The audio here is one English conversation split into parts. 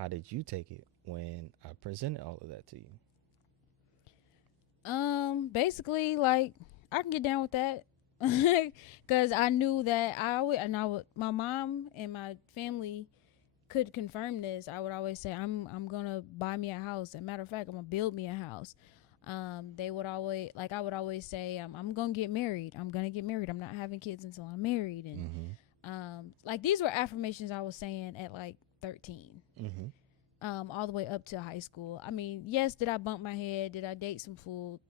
how did you take it when I presented all of that to you? Basically, like, I can get down with that. Because I knew that my mom and my family could confirm this. I would always say, I'm gonna buy me a house. As a matter of fact, I'm gonna build me a house. They would always, like, I would always say, I'm gonna get married. I'm gonna get married. I'm not having kids until I'm married. And like, these were affirmations I was saying at like 13. All the way up to high school. I mean, yes, did I bump my head? Did I date some fool?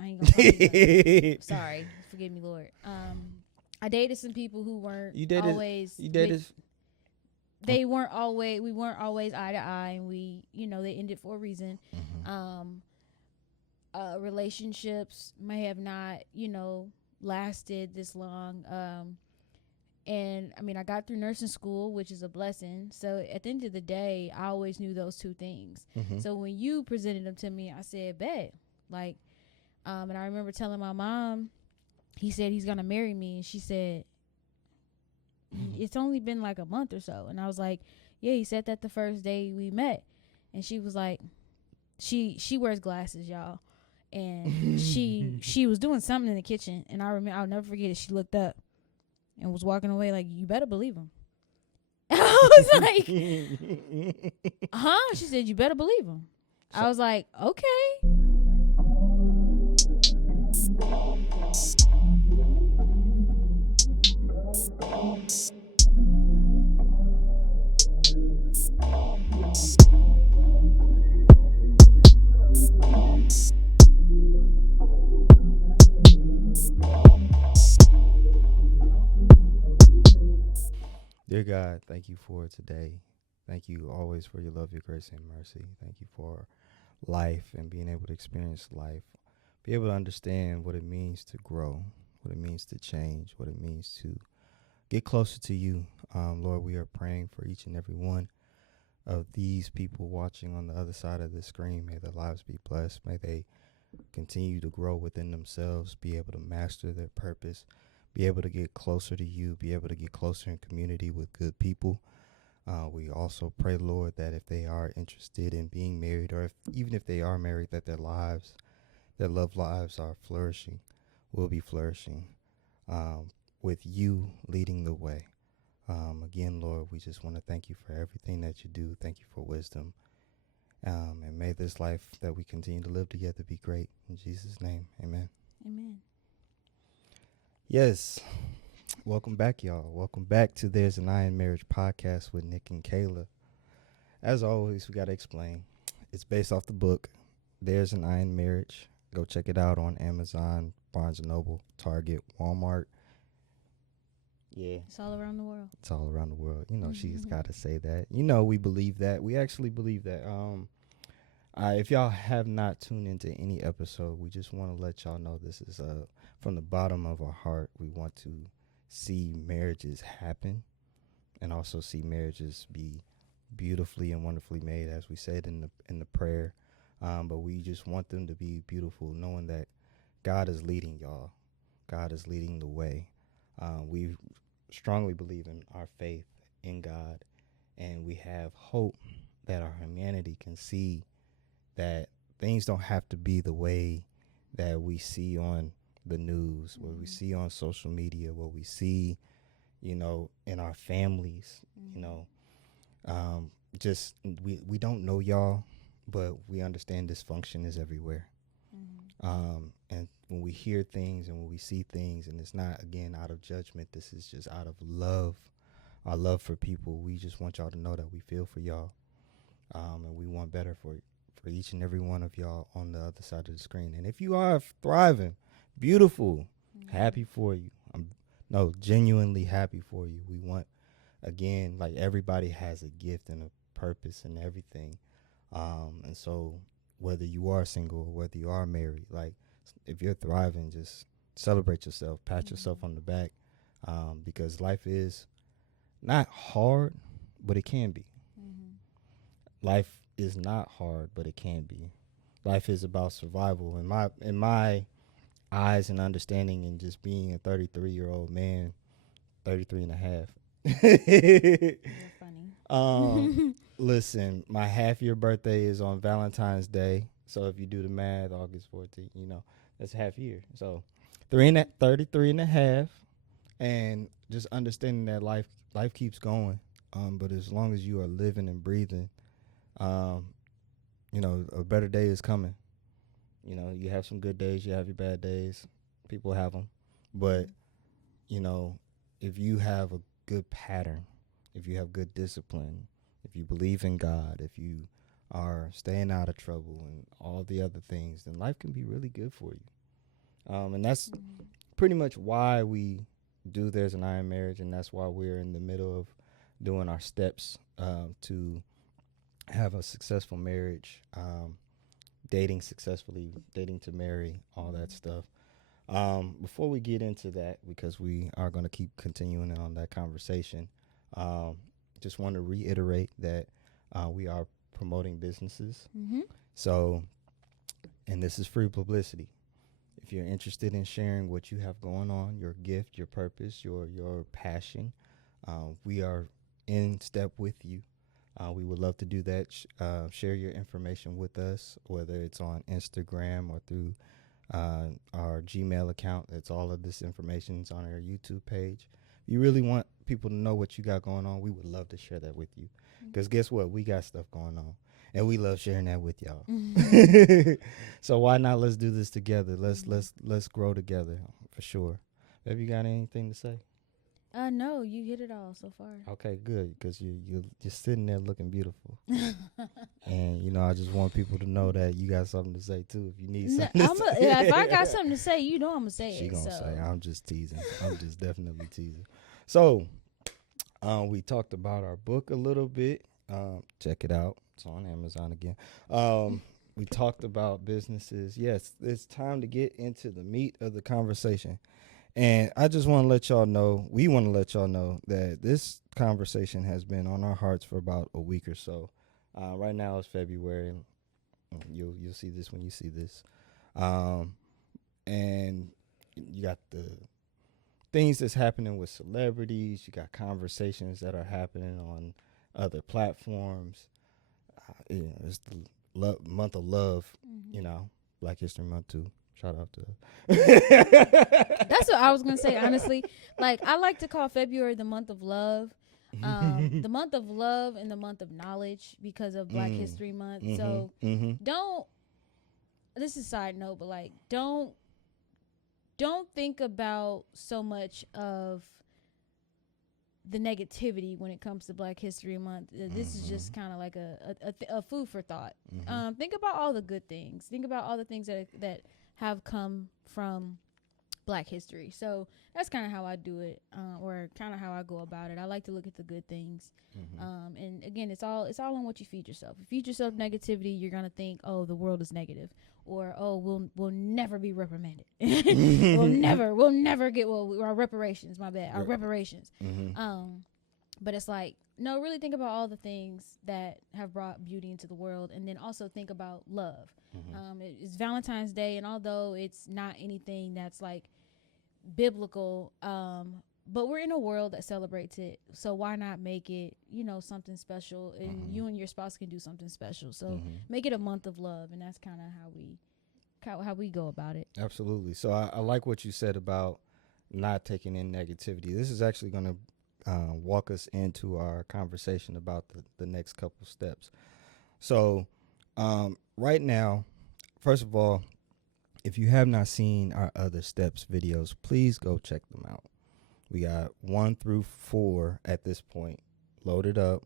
I ain't gonna hold you. Sorry, forgive me, Lord. I dated some people who weren't You dated. always. You dated. They weren't always. We weren't always eye to eye, and they ended for a reason. Um, Relationships may have not, lasted this long. And I mean, I got through nursing school, which is a blessing. So at the end of the day, I always knew those two things. So when you presented them to me, I said, bet. Like, and I remember telling my mom, he said he's gonna marry me, and she said, it's only been like a month or so. And I was like, yeah, he said that the first day we met. And she was like, she wears glasses, y'all. And she was doing something in the kitchen, and I'll never forget it. She looked up and was walking away like, you better believe him. I was like, huh? She said, you better believe him. I was like, okay. Dear God, thank you for today. Thank you always for your love, your grace, and mercy. Thank you for life and being able to experience life. Be able to understand what it means to grow, what it means to change, what it means to get closer to you. Lord, we are praying for each and every one of these people watching on the other side of the screen. May their lives be blessed. May they continue to grow within themselves, be able to master their purpose, be able to get closer to you, be able to get closer in community with good people. We also pray, Lord, that if they are interested in being married, or even if they are married, that their love lives are flourishing, will be flourishing, with you leading the way. Again, Lord, we just want to thank you for everything that you do. Thank you for wisdom. And may this life that we continue to live together be great. In Jesus' name, amen. Amen. Yes. Welcome back, y'all. Welcome back to There's an Iron Marriage podcast with Nick and Kayla. As always, we got to explain. It's based off the book, There's an Iron Marriage. Go check it out on Amazon, Barnes & Noble, Target, Walmart. Yeah. It's all around the world. It's all around the world. You know, she's got to say that. You know, we believe that. We actually believe that. If y'all have not tuned into any episode, we just want to let y'all know this is from the bottom of our heart. We want to see marriages happen and also see marriages be beautifully and wonderfully made, as we said in the prayer. But we just want them to be beautiful, knowing that God is leading y'all. God is leading the way. We strongly believe in our faith in God, and we have hope that our humanity can see that things don't have to be the way that we see on the news, what we see on social media, what we see, you know, in our families, you know. Just we don't know y'all, but we understand dysfunction is everywhere. And when we hear things and when we see things, and it's not, again, out of judgment, this is just out of love, our love for people. We just want y'all to know that we feel for y'all, and we want better for each and every one of y'all on the other side of the screen. And if you are thriving, beautiful, happy for you. Genuinely happy for you. We want, again, like, everybody has a gift and a purpose and everything. And so whether you are single or whether you are married, like, if you're thriving, just celebrate yourself, pat yourself on the back, because life is not hard, but it can be. Life is not hard, but it can be. Life is about survival. In my eyes and understanding, and just being a 33-year-old man, 33 and a half. You're funny. Listen, my half year birthday is on Valentine's Day. So if you do the math, August 14th, that's half year. So 33 and a half. And just understanding that life keeps going. But as long as you are living and breathing, um, a better day is coming. You have some good days, you have your bad days. People have them. But, you know, if you have a good pattern, if you have good discipline, if you believe in God, if you are staying out of trouble and all the other things, then life can be really good for you. And that's pretty much why we do There's an Iron Marriage, and that's why we're in the middle of doing our steps to have a successful marriage, dating successfully, dating to marry, all that stuff. Before we get into that, because we are going to keep continuing on that conversation, just want to reiterate that we are promoting businesses. So, and this is free publicity. If you're interested in sharing what you have going on, your gift, your purpose, your passion, we are in step with you. We would love to do that. Share your information with us, whether it's on Instagram or through our Gmail account. That's all of this information is on our YouTube page. If you really want people to know what you got going on, we would love to share that with you. Because guess what? We got stuff going on. And we love sharing that with y'all. So why not? Let's do this together. Let's grow together for sure. Have you got anything to say? No, you hit it all so far. Okay, good. Because you're just sitting there looking beautiful. And I just want people to know that you got something to say too. If you need something, if I got something to say, I'm gonna say she it. Gonna say. I'm just teasing. I'm just definitely teasing. So, we talked about our book a little bit. Check it out. It's on Amazon again. We talked about businesses. Yes, it's time to get into the meat of the conversation. And I just want to let y'all know, we want to let y'all know that this conversation has been on our hearts for about a week or so. Right now it's February. You'll see this when you see this. And you got the things that's happening with celebrities. You got conversations that are happening on other platforms. It's the month of love, Black History Month too. Shout out to That's what I was gonna say, honestly. Like, I like to call February the month of love. The month of love and the month of knowledge because of Black History Month. So don't, this is a side note, but like don't think about so much of the negativity when it comes to Black History Month. This is just kind of like a food for thought. Think about all the good things. Think about all the things that have come from Black history. So that's kind of how I do it, or kind of how I go about it. I like to look at the good things. And again, it's all on what you feed yourself. If you feed yourself negativity, you're gonna think, oh, the world is negative, or oh, we'll never be reprimanded. we'll never get our reparations. My bad, our reparations. But it's like, no, really think about all the things that have brought beauty into the world, and then also think about love. It's Valentine's Day, and although it's not anything that's like biblical, but we're in a world that celebrates it, so why not make it something special, and you and your spouse can do something special. So make it a month of love, and that's kind of how we go about it. Absolutely. So I like what you said about not taking in negativity. This is actually going to walk us into our conversation about the next couple steps. So right now, first of all, if you have not seen our other steps videos, please go check them out. We got 1 through 4 at this point loaded up.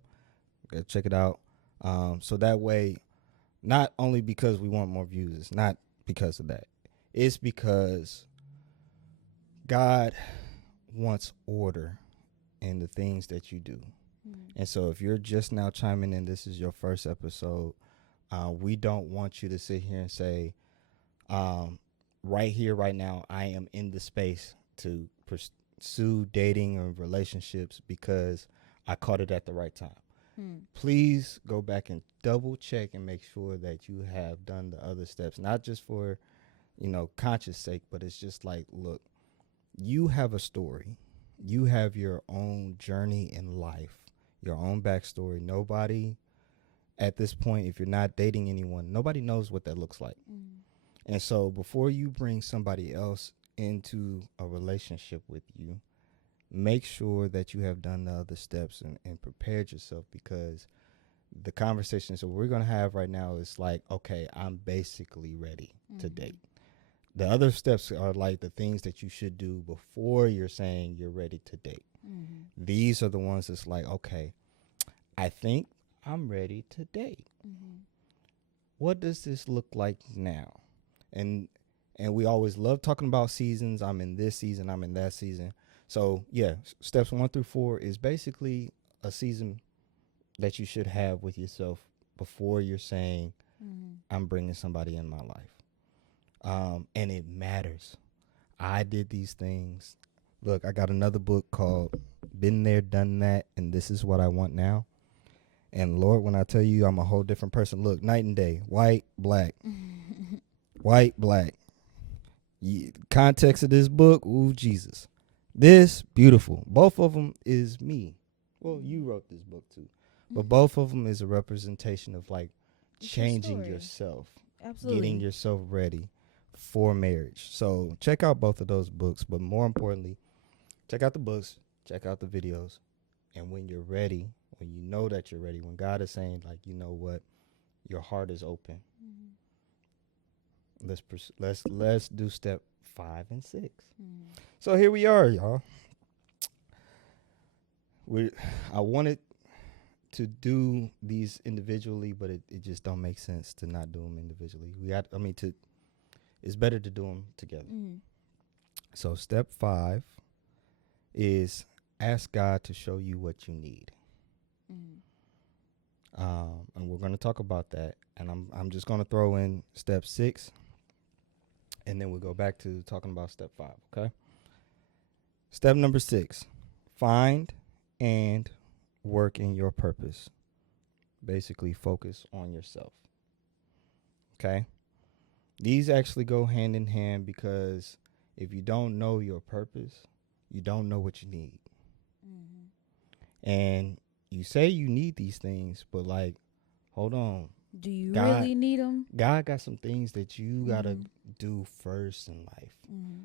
Go check it out. So that way, not only because we want more views, it's not because of that. It's because God wants order in the things that you do. And so if you're just now chiming in, this is your first episode, we don't want you to sit here and say, right here, right now, I am in the space to pursue dating or relationships because I caught it at the right time. Please go back and double check and make sure that you have done the other steps, not just for, conscious sake, but it's just like, look, you have a story. You have your own journey in life, your own backstory. Nobody at this point, if you're not dating anyone, nobody knows what that looks like. And so before you bring somebody else into a relationship with you, make sure that you have done the other steps and prepared yourself, because the conversations that we're going to have right now is like, okay, I'm basically ready to date. The other steps are like the things that you should do before you're saying you're ready to date. These are the ones that's like, okay, I think I'm ready to date. What does this look like now? And we always love talking about seasons. I'm in this season, I'm in that season. So yeah, steps 1 through 4 is basically a season that you should have with yourself before you're saying, I'm bringing somebody in my life. And it matters. I did these things. Look, I got another book called Been There, Done That, and This Is What I Want Now. And Lord, when I tell you I'm a whole different person, look, night and day, white, black, white, black. Context of this book, ooh, Jesus. This, beautiful. Both of them is me. Well, you wrote this book too. But both of them is a representation of like changing yourself. Absolutely. Getting yourself ready for marriage. So check out both of those books. But more importantly, check out the books, check out the videos. And when you're ready, when you know that you're ready, when God is saying, like, you know what, your heart is open. Let's do step 5 and 6. So here we are, y'all. I wanted to do these individually, but it just don't make sense to not do them individually. It's better to do them together. So step 5 is ask God to show you what you need. And we're going to talk about that. And I'm just going to throw in step 6. And then we'll go back to talking about step 5, okay? Step number 6, find and work in your purpose. Basically, focus on yourself, okay? These actually go hand in hand, because if you don't know your purpose, you don't know what you need. And you say you need these things, but like, hold on. Do you really need them? God got some things that you got to do first in life.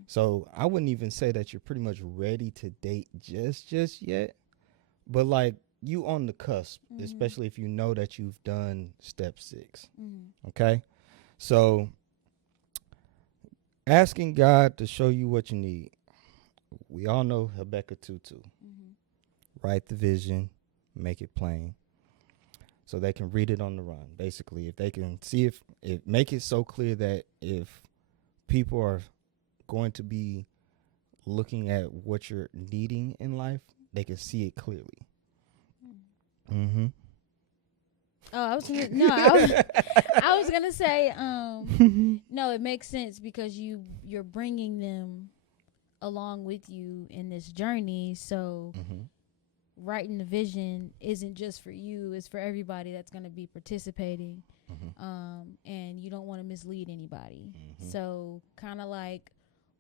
So I wouldn't even say that you're pretty much ready to date just yet. But like, you on the cusp, especially if you know that you've done step 6. Okay? So asking God to show you what you need. We all know Habakkuk 2:2. Write the vision, make it plain, so they can read it on the run. Basically, if they can see if make it so clear that if people are going to be looking at what you're needing in life, they can see it clearly. Oh, I was gonna say, no, it makes sense, because you're bringing them along with you in this journey. So writing the vision isn't just for you, it's for everybody that's going to be participating. And you don't want to mislead anybody. So kind of like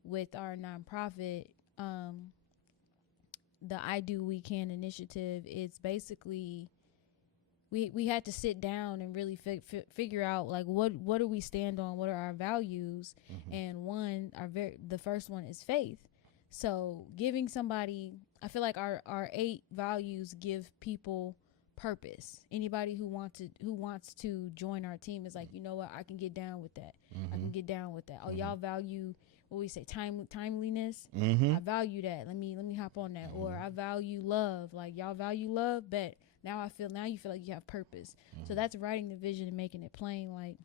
with our nonprofit, the I Do We Can initiative, it's basically we had to sit down and really figure out, like, what do we stand on, what are our values. And the first one is faith. So giving somebody, I feel like our 8 values give people purpose. Anybody who wants to join our team is like, you know what, I can get down with that. I can get down with that. Oh, y'all value what we say, timeliness. I value that. Let me hop on that. Or I value love. Like, y'all value love, but now you feel like you have purpose. So that's writing the vision and making it plain. Like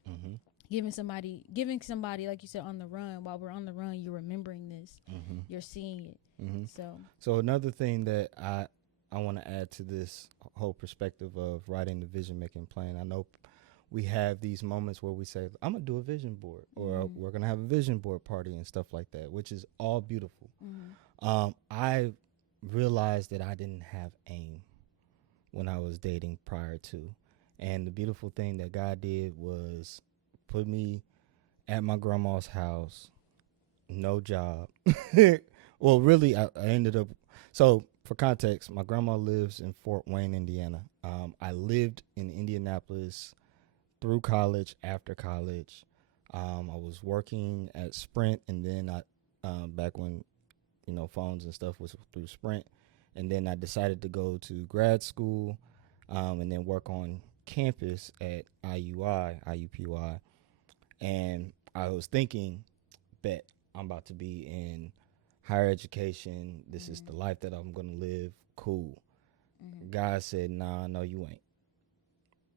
giving somebody, like you said, on the run. While we're on the run, you're remembering this. You're seeing it. So another thing that I want to add to this whole perspective of writing the vision, making plain. I know we have these moments where we say, I'm going to do a vision board, or we're going to have a vision board party and stuff like that, which is all beautiful. I realized that I didn't have aim when I was dating prior to. And the beautiful thing that God did was put me at my grandma's house, no job. Well, really, I ended up, so for context, my grandma lives in Fort Wayne, Indiana. I lived in Indianapolis through college, after college. I was working at Sprint, and then back when phones and stuff was through Sprint, and then I decided to go to grad school, and then work on campus at IUPUI, and I was thinking, bet I'm about to be in higher education. This is the life that I'm gonna live. Cool. God said, "Nah, no, you ain't.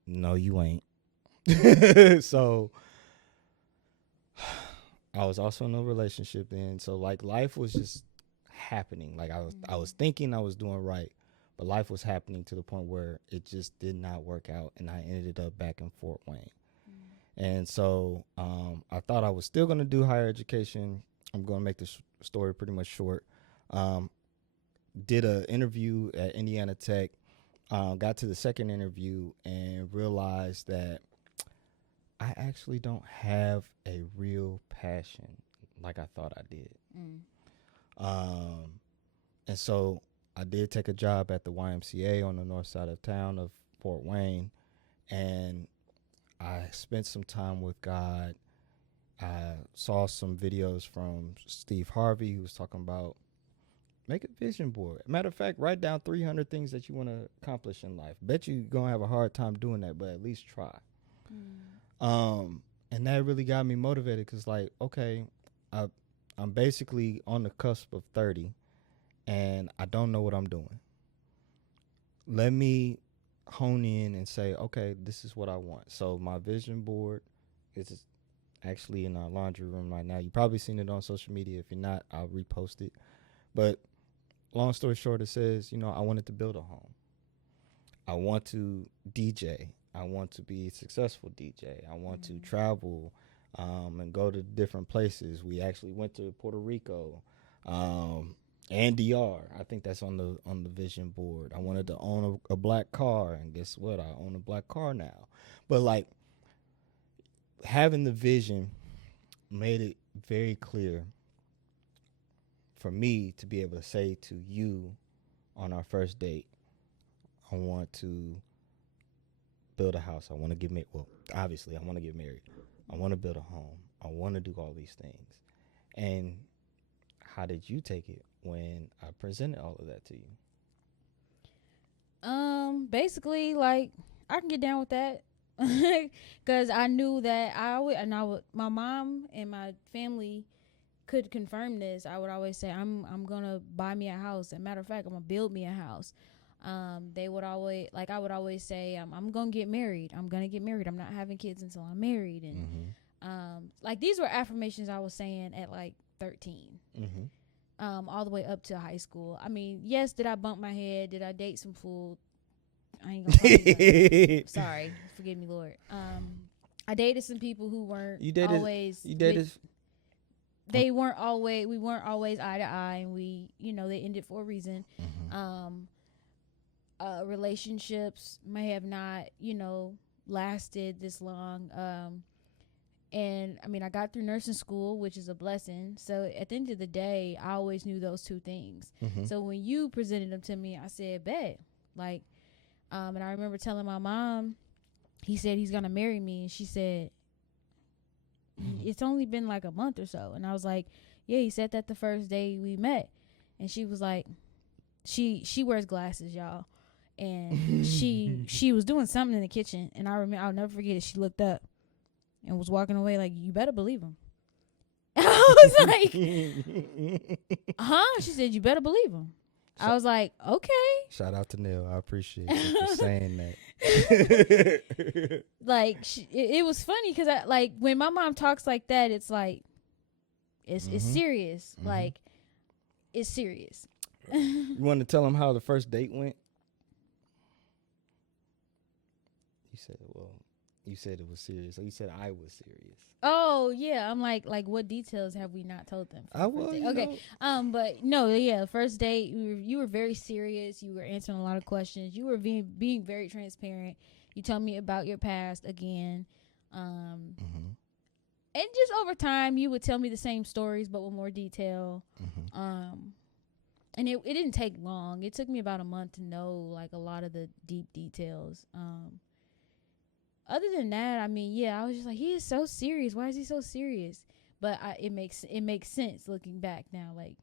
No, you ain't." So I was also in a relationship then. So like life was just happening. Like I was thinking I was doing right, but life was happening to the point where it just did not work out, and I ended up back in Fort Wayne. And so I thought I was still going to do higher education. I'm going to make this story pretty much short. Did an interview at Indiana Tech, got to the second interview and realized that I actually don't have a real passion like I thought I did. And so I did take a job at the YMCA on the north side of town of Fort Wayne, and I spent some time with God. I saw some videos from Steve Harvey who was talking about make a vision board. Matter of fact, write down 300 things that you want to accomplish in life. Bet you're going to have a hard time doing that, but at least try. And that really got me motivated because, like, okay, I'm basically on the cusp of 30, and I don't know what I'm doing. Let me hone in and say, okay, this is what I want. So my vision board is actually in our laundry room right now. You've probably seen it on social media. If you're not, I'll repost it. But long story short, it says, I wanted to build a home. I want to DJ. I want to be a successful DJ. I want to travel and go to different places. We actually went to Puerto Rico and DR. I think that's on the vision board. I wanted to own a black car, and guess what? I own a black car now. But like having the vision made it very clear for me to be able to say to you on our first date, I want to build a house. I want to get married. Well, obviously, I want to get married. I want to build a home. I want to do all these things. And how did you take it when I presented all of that to you? Basically, like, I can get down with that because I knew that my mom and my family could confirm this. I would always say, I'm gonna buy me a house. As a matter of fact, I'm gonna build me a house. They would always, like, I would always say, I'm gonna get married. I'm gonna get married. I'm not having kids until I'm married. And like, these were affirmations I was saying at like 13. All the way up to high school. I mean, yes, did I bump my head? Did I date some fool? I ain't gonna sorry, forgive me, Lord. I dated some people who weren't always. You dated. We weren't always eye to eye, and they ended for a reason. Relationships may have not, lasted this long. And I mean, I got through nursing school, which is a blessing. So at the end of the day, I always knew those two things. So when you presented them to me, I said, bet. Like, and I remember telling my mom, he said he's going to marry me. And she said, it's only been like a month or so. And I was like, yeah, he said that the first day we met. And she was like, she wears glasses, y'all. And she was doing something in the kitchen. And I'll never forget it. She looked up and was walking away like, you better believe him. I was like, huh? She said, you better believe him. I was like, okay. Shout out to Neil. I appreciate you for saying that. Like, it was funny because when my mom talks like that, it's like, it's serious. Like, it's serious. You want to tell them how the first date went? You said it was serious. So you said I was serious. Oh yeah, I'm like what details have we not told them? I will. Okay. But no, yeah, first date, you were very serious. You were answering a lot of questions. You were being very transparent. You told me about your past again. And just over time, you would tell me the same stories but with more detail. and it didn't take long. It took me about a month to know like a lot of the deep details. Other than that, I mean, yeah, I was just like, he is so serious. Why is he so serious? But it makes sense looking back now. Like,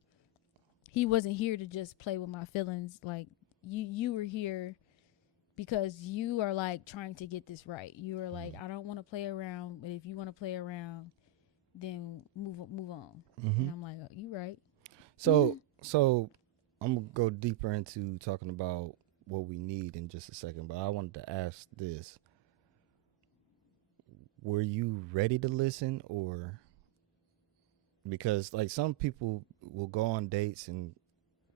he wasn't here to just play with my feelings. Like, you were here because you are like trying to get this right. You were like, I don't want to play around, but if you want to play around, then move on. And I'm like, oh, you right. So I'm gonna go deeper into talking about what we need in just a second, but I wanted to ask this: were you ready to listen, or because like some people will go on dates and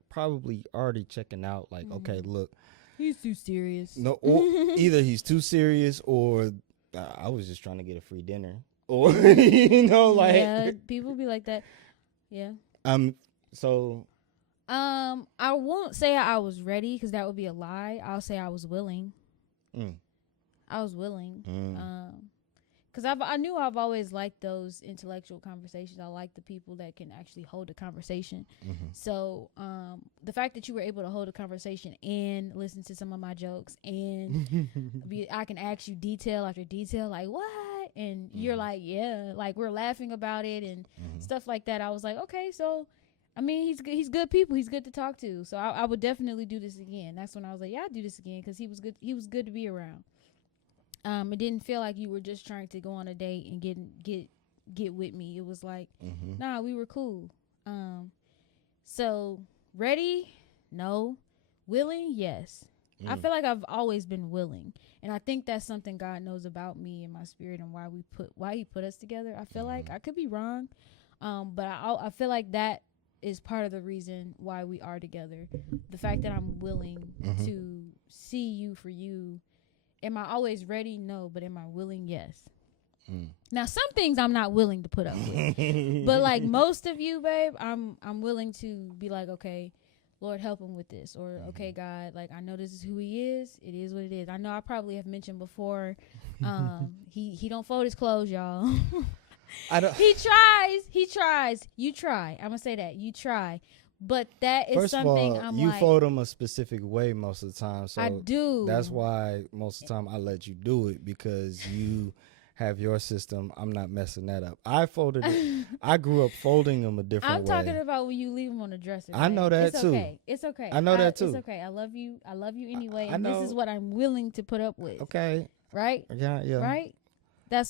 probably already checking out, like, okay, look, he's too serious. no, or either he's too serious, or I was just trying to get a free dinner, or like, yeah, people be like that. Yeah. So I won't say I was ready because that would be a lie. I'll say I was willing. I was willing. Because I knew I've always liked those intellectual conversations. I like the people that can actually hold a conversation. So the fact that you were able to hold a conversation and listen to some of my jokes, and I can ask you detail after detail, like, what? And you're like, yeah, like we're laughing about it and stuff like that. I was like, okay, so I mean, he's good people. He's good to talk to. So I would definitely do this again. That's when I was like, yeah, I'll do this again because he was good. He was good to be around. It didn't feel like you were just trying to go on a date and get with me. It was like, nah, we were cool. So ready? No. Willing? Yes. I feel like I've always been willing, and I think that's something God knows about me and my spirit and why He put us together. I feel like I could be wrong, but I feel like that is part of the reason why we are together. The fact that I'm willing to see you for you. Am I always ready? No, but am I willing? Yes. Now, some things I'm not willing to put up with, but like most of you, babe, I'm willing to be like, okay, Lord, help him with this, or okay, God, like I know this is who He is. It is what it is. I know I probably have mentioned before, he don't fold his clothes, y'all. He tries. You try. I'm gonna say that you try. But that is first something of all, I'm you like, fold them a specific way most of the time. So I do. That's why most of the time I let you do it, because you have your system. I'm not messing that up. I folded it. I grew up folding them a different way. I'm talking about when you leave them on the dresser. I know that it's too. Okay. It's okay. I know that too. It's okay. I love you anyway. I And know. this is what I'm willing to put up with. Okay. Right? Yeah. Right? That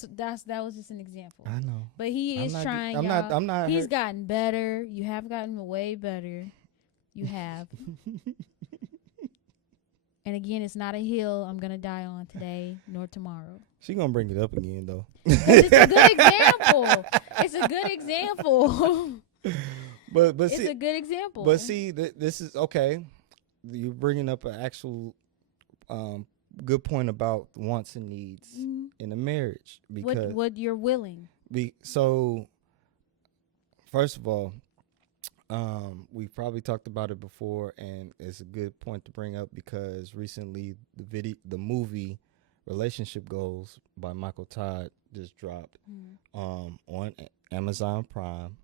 was just an example. I know. But he is trying. I'm not. He's gotten better. You have gotten way better. You have. And again, it's not a hill I'm going to die on today nor tomorrow. She going to bring it up again, though. It's a good example. It's a good example. But it's see, a good example. But see, this is okay. You're bringing up an actual good point about wants and needs in a marriage. Because what you're willing. So, first of all, we've probably talked about it before, and it's a good point to bring up because recently the movie Relationship Goals by Michael Todd just dropped on Amazon Prime.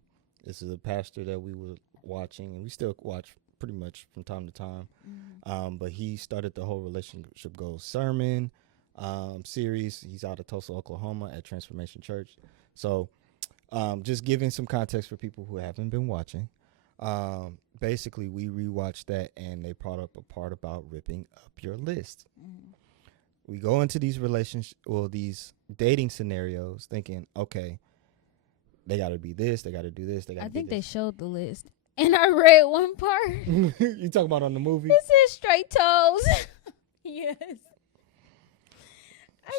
This is a pastor that we were watching, and we still watch pretty much from time to time. But he started the whole Relationship Goals sermon series. He's out of Tulsa, Oklahoma at Transformation Church. So just giving some context for people who haven't been watching. Basically, we rewatched that, and they brought up a part about ripping up your list. We go into these these dating scenarios thinking, okay, they got to be this, they got to do this, they got to. I think they showed the list, and I read one part. You talking about on the movie? It says straight toes. Yes.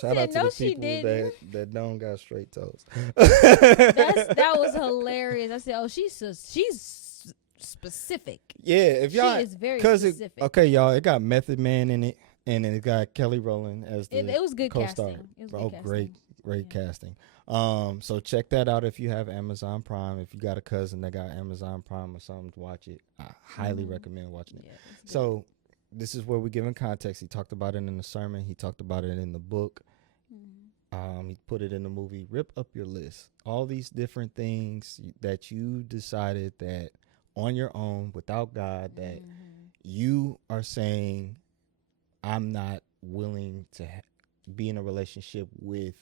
Shout out to the people that don't got straight toes. That was hilarious. I said, "Oh, she's specific." Yeah, if y'all, she is very specific. Okay, y'all, it got Method Man in it, and it got Kelly Rowland as the it was good co-star. casting. It was good casting. Great Yeah. casting. So check that out if you have Amazon Prime. If you got a cousin that got Amazon Prime or something, watch it. I highly recommend watching it. Yeah, So this is where we're giving context. He talked about it in the sermon. He talked about it in the book. He put it in the movie. Rip up your list. All these different things that you decided that on your own without God, that Mm-hmm. you are saying, I'm not willing to be in a relationship with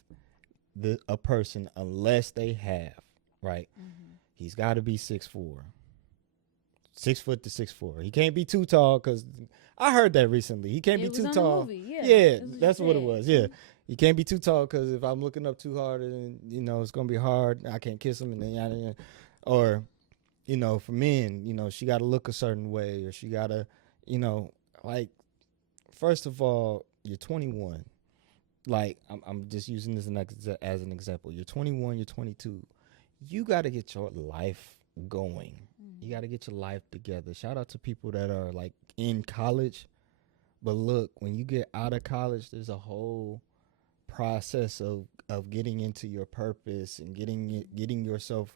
a person unless they have, right? Mm-hmm. He's got to be 6'4", 6 foot to 6'4". He can't be too tall, because I heard that recently. He can't be It was too on the tall. movie. Yeah. Yeah, That's what you that's what it said. was. Yeah, he can't be too tall, because if I'm looking up too hard, and it's gonna be hard. I can't kiss him, and then yada, yada. Or for men, she got to look a certain way, or she got to, like, first of all, you're 21. Like, I'm just using this as an example. You're 21, you're 22. You got to get your life going. You got to get your life together. Shout out to people that are like in college. But look, when you get out of college, there's a whole process of getting into your purpose and getting yourself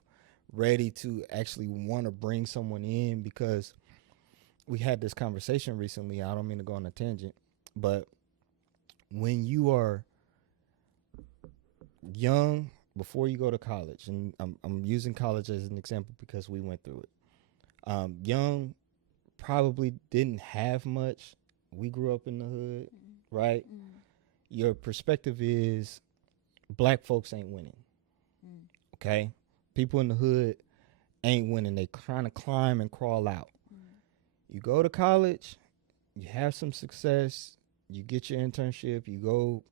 ready to actually want to bring someone in, because we had this conversation recently. I don't mean to go on a tangent, but when you are young, before you go to college, and I'm using college as an example because we went through it. Young, probably didn't have much. We grew up in the hood, right? Mm-hmm. Your perspective is black folks ain't winning. Mm. Okay? People in the hood ain't winning. They trying to climb and crawl out. You go to college, you have some success, you get your internship, you go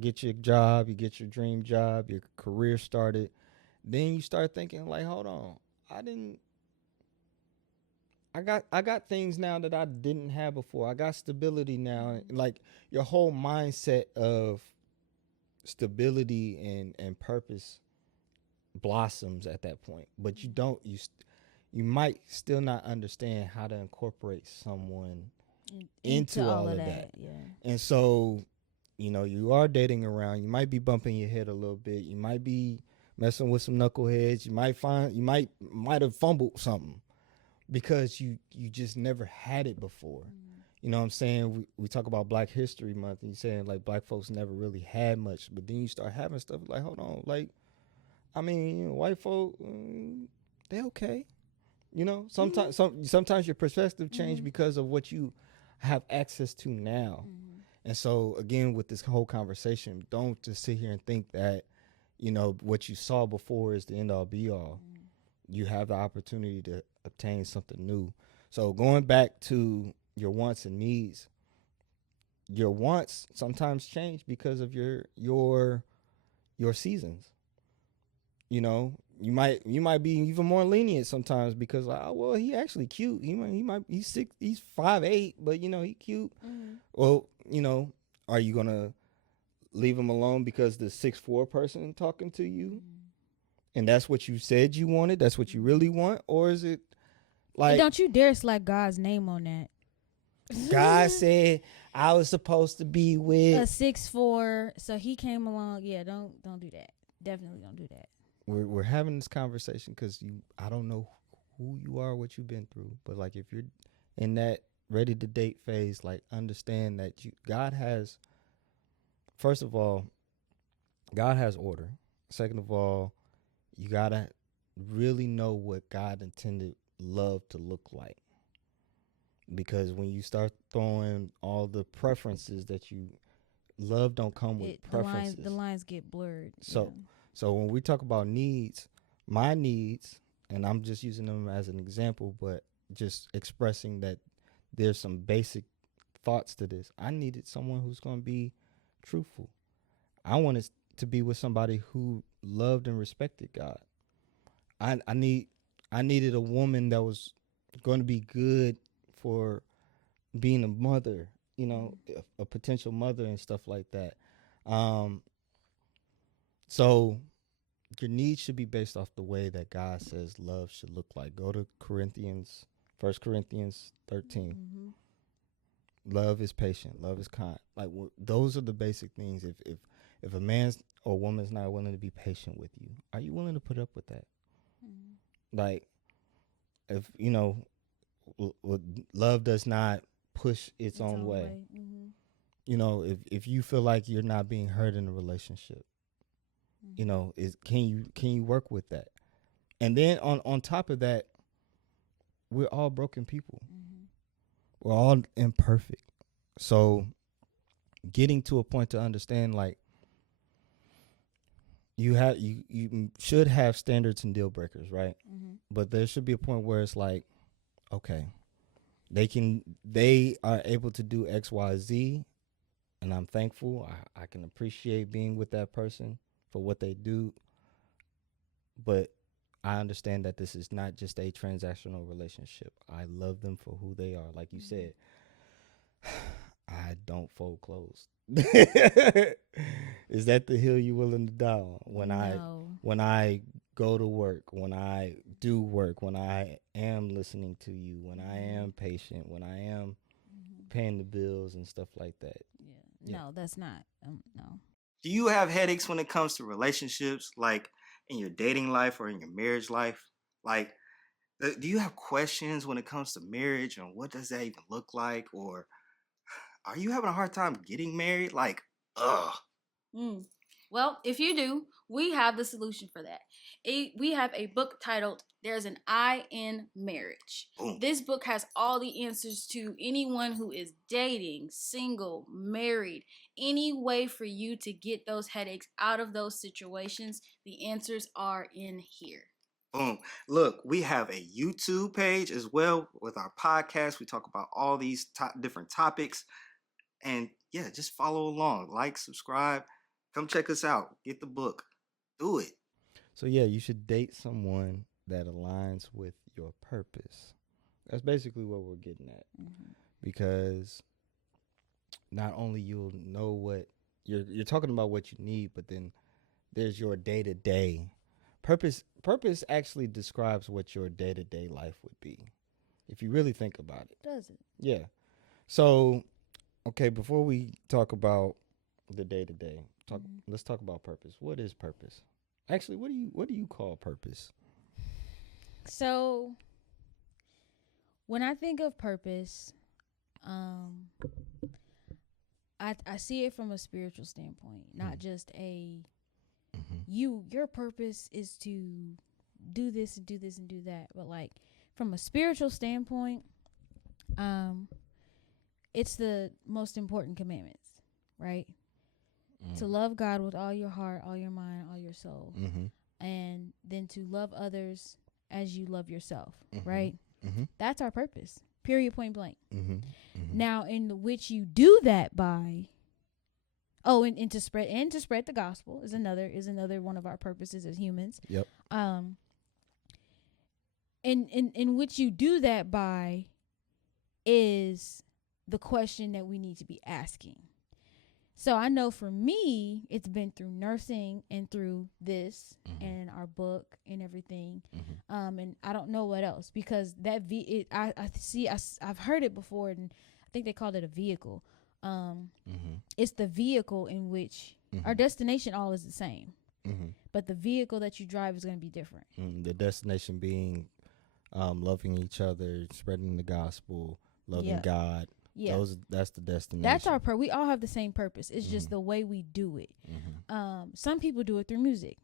get your job, you get your dream job, your career started. Then you start thinking like, hold on, I got things now that I didn't have before. I got stability now. Like, your whole mindset of stability and purpose blossoms at that point. But you might still not understand how to incorporate someone into all of that. Yeah. And so, you are dating around. You might be bumping your head a little bit. You might be messing with some knuckleheads. You might have fumbled something because you just never had it before. You know what I'm saying? We talk about Black History Month, and you're saying like black folks never really had much, but then you start having stuff like, hold on, like, I mean, white folk, they okay. Sometimes your perspective change because of what you have access to now. And so again, with this whole conversation, don't just sit here and think that, what you saw before is the end all be all. You have the opportunity to obtain something new. So going back to your wants and needs, your wants sometimes change because of your seasons. You might be even more lenient sometimes because, like, oh, well, he actually cute. He's 5'8", but he cute. Well, are you gonna leave him alone because the 6'4" person talking to you, and that's what you said you wanted? That's what you really want, or is it like, and don't you dare slap God's name on that. God said I was supposed to be with a 6'4", so he came along. Yeah, don't do that. Definitely don't do that. We're having this conversation because I don't know who you are, what you've been through, but like, if you're in that ready to date phase, like, understand that God has, first of all, God has order. Second of all, you gotta really know what God intended love to look like, because when you start throwing all the preferences that love don't come with preferences. The lines get blurred. So when we talk about needs, my needs, and I'm just using them as an example, but just expressing that there's some basic thoughts to this. I needed someone who's going to be truthful. I wanted to be with somebody who loved and respected God. I needed a woman that was going to be good for being a mother, a potential mother and stuff like that. So your needs should be based off the way that God says love should look like. Go to 1 Corinthians 13. Love is patient. Love is kind. Like, those are the basic things. If a man or woman's not willing to be patient with you, are you willing to put up with that? Like, if love does not push its own way. If you feel like you're not being heard in a relationship, can you work with that? And then on top of that, we're all broken people. Mm-hmm. We're all imperfect. So getting to a point to understand, like, you should have standards and deal breakers, right? Mm-hmm. But there should be a point where it's like, okay, they are able to do XYZ, and I'm thankful. I can appreciate being with that person for what they do, but I understand that this is not just a transactional relationship. I love them for who they are. Like you said, I don't fold clothes. Is that the hill you willing to die on? No. When I go to work, when I do work, when I am listening to you, when I am patient, when I am paying the bills and stuff like that. Yeah. No, that's not. No. Do you have headaches when it comes to relationships, like in your dating life or in your marriage life? Like, do you have questions when it comes to marriage and what does that even look like? Or are you having a hard time getting married? Like, ugh. Well, if you do, we have the solution for that. We have a book titled There's an I in Marriage. Boom. This book has all the answers to anyone who is dating, single, married, any way for you to get those headaches out of those situations. The answers are in here. Boom. Look, we have a YouTube page as well with our podcast. We talk about all these different topics. And yeah, just follow along. Like, subscribe. Come check us out. Get the book. Do it. So yeah, you should date someone that aligns with your purpose. That's basically what we're getting at. Mm-hmm. Because not only you'll know what you're talking about what you need, but then there's your day-to-day purpose. Purpose actually describes what your day-to-day life would be, if you really think about it. Does it? Yeah. So, okay, before we talk about the day-to-day, let's talk about purpose. What is purpose? Actually, what do you call purpose? So, when I think of purpose, I see it from a spiritual standpoint, not just a your purpose is to do this and do this and do that, but like from a spiritual standpoint, it's the most important commandments, right? To love God with all your heart, all your mind, all your soul, and then to love others as you love yourself, right? That's our purpose. Period. Point blank. Now, in which you do that by, and to spread the gospel is another one of our purposes as humans. Yep. In which you do that by is the question that we need to be asking. So I know for me, it's been through nursing and through this and our book and everything. And I don't know what else, because that I've heard it before, and I think they called it a vehicle. It's the vehicle in which our destination all is the same, but the vehicle that you drive is going to be different. The destination being loving each other, spreading the gospel, loving God. Yeah, that's the destination. That's our we all have the same purpose. It's just the way we do it. Some people do it through music.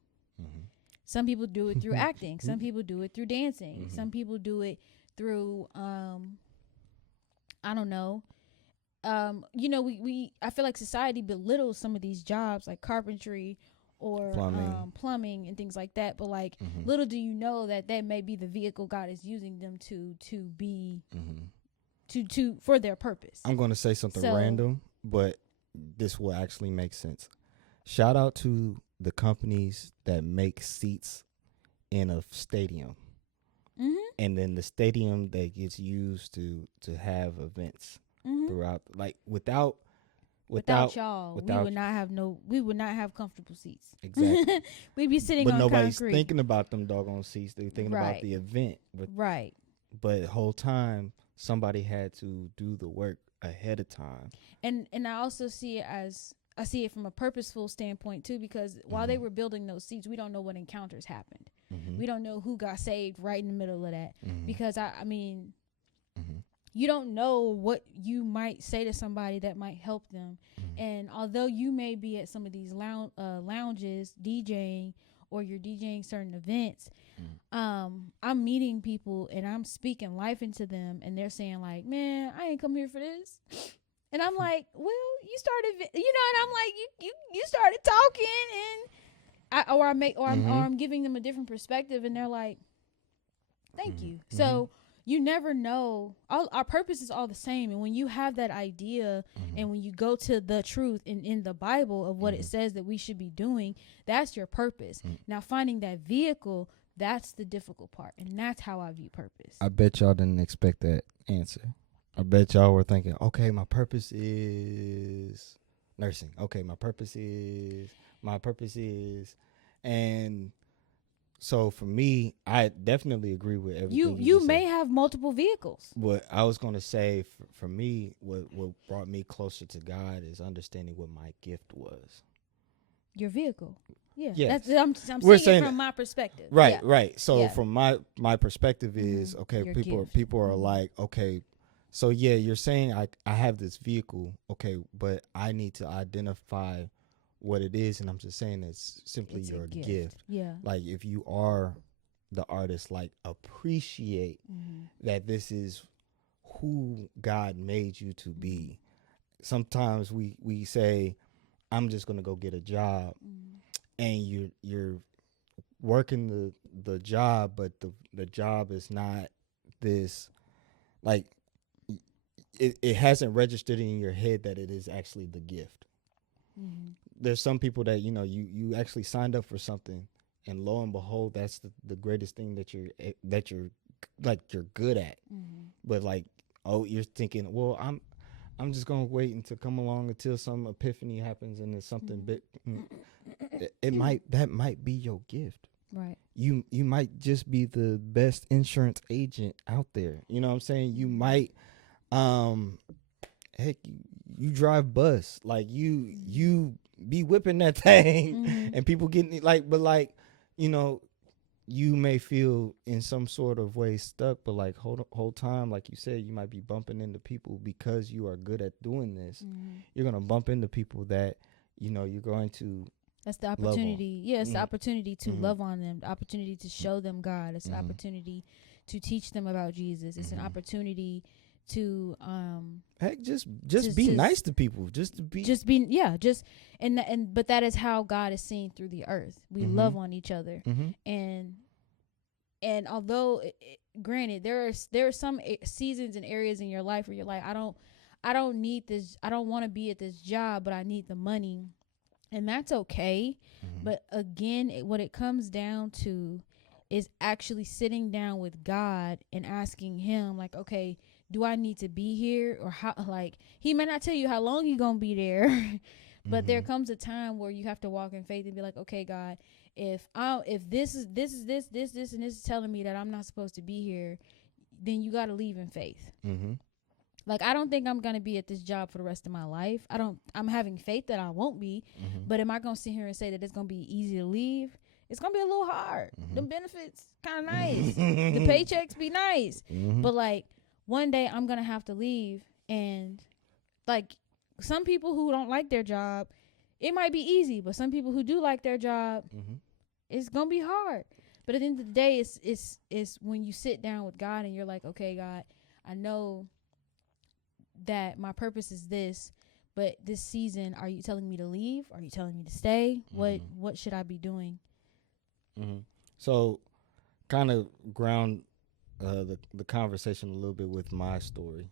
Some people do it through acting. Some people do it through dancing. Some people do it through I don't know. I feel like society belittles some of these jobs like carpentry or plumbing and things like that. But like, little do you know that may be the vehicle God is using them to be. To for their purpose. I'm going to say something random, but this will actually make sense. Shout out to the companies that make seats in a stadium, and then the stadium that gets used to have events throughout. Like without y'all, we would not have comfortable seats. Exactly. We'd be sitting but on nobody's concrete. Thinking about them doggone seats. They're thinking about the event. Right. But the whole time, somebody had to do the work ahead of time. And I also see it from a purposeful standpoint too, because while they were building those seats, we don't know what encounters happened. We don't know who got saved right in the middle of that, because I mean, you don't know what you might say to somebody that might help them. And although you may be at some of these lounges DJing or you're DJing certain events, I'm meeting people and I'm speaking life into them, and they're saying like, "Man, I ain't come here for this." And I'm like, "Well, you started, you know," and I'm like, "You started talking," and I'm giving them a different perspective, and they're like, "Thank you." So you never know. Our purpose is all the same, and when you have that idea, and when you go to the truth in the Bible of what it says that we should be doing, that's your purpose. Now, finding that vehicle, that's the difficult part, and that's how I view purpose. I bet y'all didn't expect that answer. I bet y'all were thinking, okay, my purpose is nursing. Okay, my purpose is, and so for me, I definitely agree with everything You may have multiple vehicles. What I was going to say for me, what brought me closer to God is understanding what my gift was. Your vehicle. Yeah. Yes. I'm We're saying saying it from my perspective. Right, Yeah. right. So Yeah. from my perspective is, okay, Your people gift. are like, okay, so yeah, you're saying I have this vehicle, okay, but I need to identify what it is, and I'm just saying it's simply It's a your gift. gift. Yeah. Like if you are the artist, like appreciate that this is who God made you to be. Sometimes we say, I'm just gonna go get a job, and you're working the job, but the job is not this, like it hasn't registered in your head that it is actually the gift. There's some people that you actually signed up for something, and lo and behold, that's the greatest thing that you're like you're good at. But like, oh, you're thinking, well, I'm just gonna wait until come along until some epiphany happens and it's something big. That might be your gift. Right. You might just be the best insurance agent out there. You know what I'm saying? You might heck, you drive bus, like you be whipping that thing and people getting like, but like, you may feel in some sort of way stuck, but like whole time, like you said, you might be bumping into people because you are good at doing this. You're gonna bump into people that you're going to. That's the opportunity. Yeah, it's the opportunity to Mhm. love on them, the opportunity to show them God. It's an opportunity to teach them about Jesus. It's an opportunity to Heck, just be nice to people. Just be but that is how God is seen through the earth. We love on each other. And although granted there are some seasons and areas in your life where you're like, I don't need this, I don't want to be at this job, but I need the money. And that's okay. But again, what it comes down to is actually sitting down with God and asking him, like, okay, do I need to be here? Or how, like, he may not tell you how long you're going to be there, but there comes a time where you have to walk in faith and be like, okay, God, if this is this, and this is telling me that I'm not supposed to be here, then you got to leave in faith. Like, I don't think I'm going to be at this job for the rest of my life. I'm having faith that I won't be, but am I going to sit here and say that it's going to be easy to leave? It's going to be a little hard. The benefits kind of nice. The paychecks be nice. But like, one day I'm going to have to leave, and like, some people who don't like their job, it might be easy, but some people who do like their job, it's going to be hard. But at the end of the day, it's when you sit down with God and you're like, okay, God, I know that my purpose is this, but this season, are you telling me to leave? Are you telling me to stay? What should I be doing? So kind of ground the conversation a little bit with my story.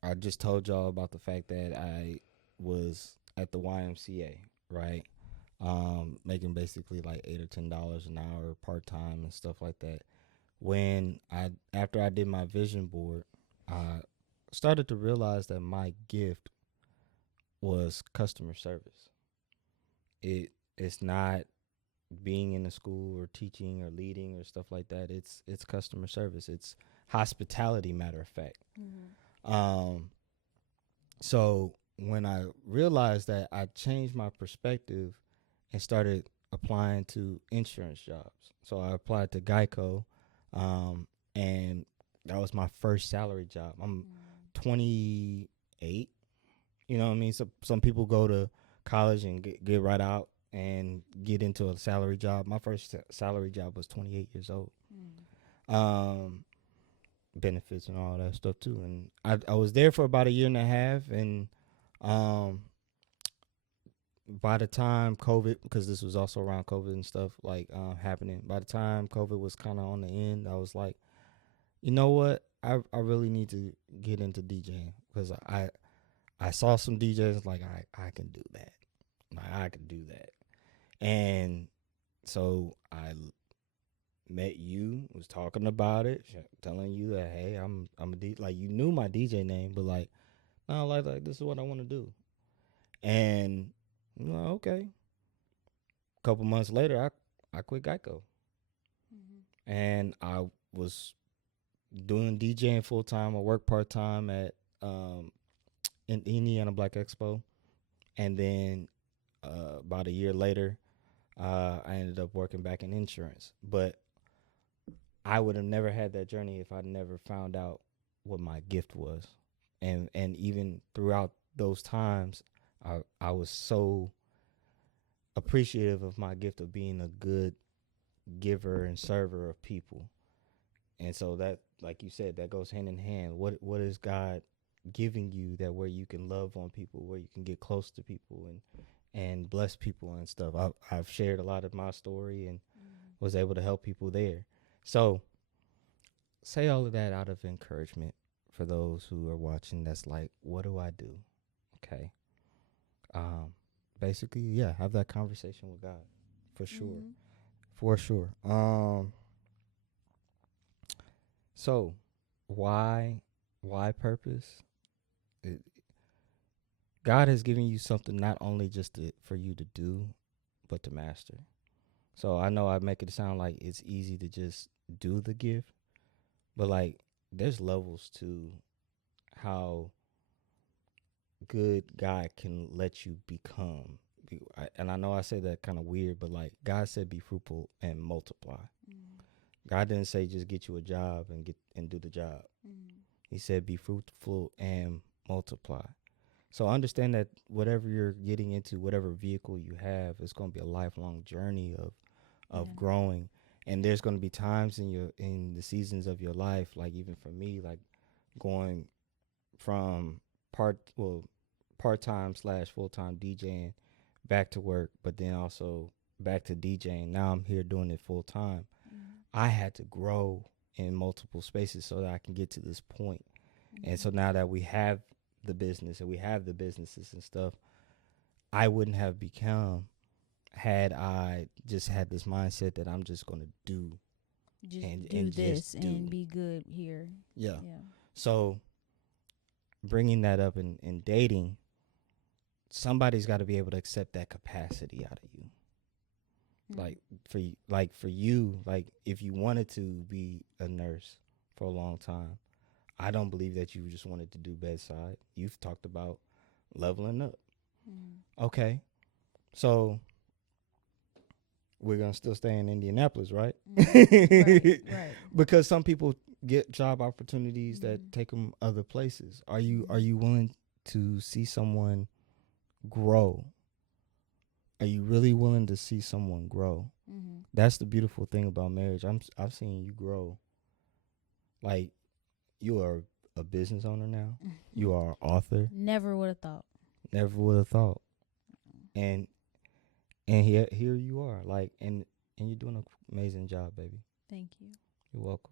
I just told y'all about the fact that I was at the YMCA, right? Making basically like $8 or $10 an hour part-time and stuff like that. After I did my vision board, I started to realize that my gift was customer service. It's not being in the school or teaching or leading or stuff like that. It's customer service. It's hospitality, matter of fact. So when I realized that, I changed my perspective and started applying to insurance jobs. So I applied to Geico, and that was my first salary job. I'm 28. You know what I mean? So some people go to college and get right out and get into a salary job. My first salary job was 28 years old. Mm. Benefits and all that stuff too. And I was there for about a year and a half, and um, by the time COVID, because this was also around COVID and stuff like happening, by the time COVID was kind of on the end, I was like, you know what? I really need to get into DJing because I saw some DJs like I can do that. Like, I can do that. And so I met you, was talking about it, telling you that hey, I'm a DJ. Like you knew my DJ name, but like no, like this is what I want to do. And you know, okay. A couple months later, I quit Geico, Mm-hmm. and I was doing DJing full time. I worked part time at in Indiana Black Expo, and then about a year later, I ended up working back in insurance. But I would have never had that journey if I never found out what my gift was, and even throughout those times, I was so appreciative of my gift of being a good giver and server of people. And so that, like you said, that goes hand in hand. What is God giving you that where you can love on people, where you can get close to people and bless people and stuff. I've shared a lot of my story and was able to help people there. So say all of that out of encouragement for those who are watching. That's like, what do I do? Okay. Basically, yeah, have that conversation with God for sure, Mm-hmm. for sure. So why purpose? It, God has given you something not only just for you to do, but to master. So I know I make it sound like it's easy to just do the gift, but like there's levels to how good God can let you become. And I know I say that kind of weird, but like God said, be fruitful and multiply. Mm-hmm. God didn't say just get you a job and do the job. Mm-hmm. He said be fruitful and multiply. So understand that whatever you're getting into, whatever vehicle you have, it's going to be a lifelong journey of Yeah. growing. And there's going to be times in the seasons of your life, like even for me, like going from part time / full time DJing back to work, but then also back to DJing. Now I'm here doing it full time. Mm-hmm. I had to grow in multiple spaces so that I can get to this point. And so Mm-hmm. now that we have the business and we have the businesses and stuff, I wouldn't have become had I just had this mindset that I'm just going to do Just and do just this do. and be good here. Yeah. Yeah. So bringing that up in dating, somebody's got to be able to accept that capacity out of you. Mm-hmm. Like for you, like if you wanted to be a nurse for a long time, I don't believe that you just wanted to do bedside. You've talked about leveling up. Mm-hmm. Okay. So we're going to still stay in Indianapolis, right? Mm-hmm. Right. Because some people get job opportunities Mm-hmm. that take them other places. Are Mm-hmm. you willing to see someone grow? Are you really willing to see someone grow? Mm-hmm. That's the beautiful thing about marriage. I've seen you grow. Like you are a business owner now. You are an author. Never would have thought. Never would have thought. And here you are. Like and you're doing an amazing job, baby. Thank you. You're welcome.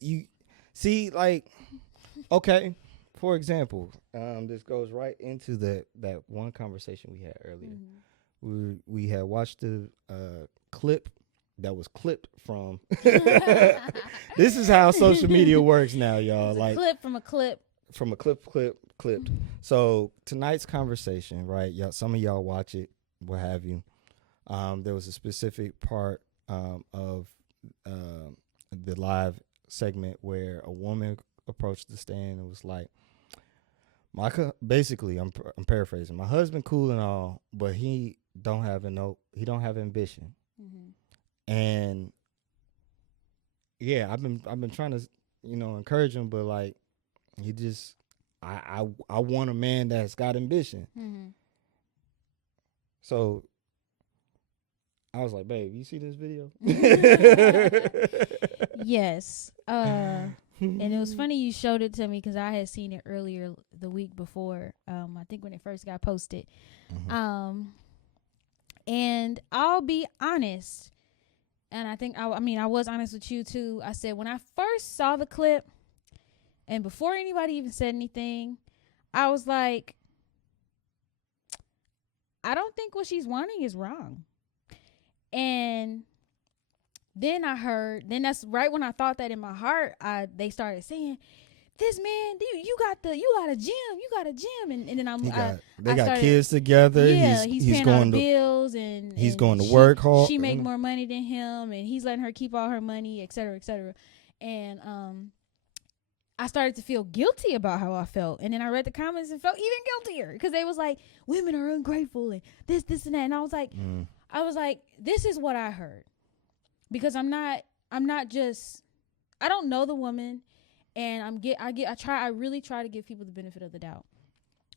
You see, like, okay. For example, this goes right into that one conversation we had earlier. Mm-hmm. We had watched the clip that was clipped from. This is how social media works now, y'all. Like clip from a clip. From a clipped. So tonight's conversation, right? Y'all, some of y'all watch it, what have you. There was a specific part of the live segment where a woman approached the stand and was like, basically, I'm paraphrasing. My husband cool and all, but he don't have ambition. Mm-hmm. And yeah, I've been trying to encourage him, but like he just I want a man that's got ambition. Mm-hmm. So I was like, babe, you see this video? Yes. And it was funny you showed it to me because I had seen it earlier the week before. I think when it first got posted. And I'll be honest, and I think I was honest with you too. I said when I first saw the clip, and before anybody even said anything, I was like, I don't think what she's wanting is wrong. And then that's right when I thought that in my heart, they started saying, this man, you got a gym, and then they got kids together. Yeah, he's paying all the bills, and he's going to work hard. She make more money than him, and he's letting her keep all her money, et cetera, et cetera. And I started to feel guilty about how I felt, and then I read the comments and felt even guiltier because they was like, women are ungrateful and this and that, and I was like, this is what I heard, because I don't know the woman. And I really try to give people the benefit of the doubt.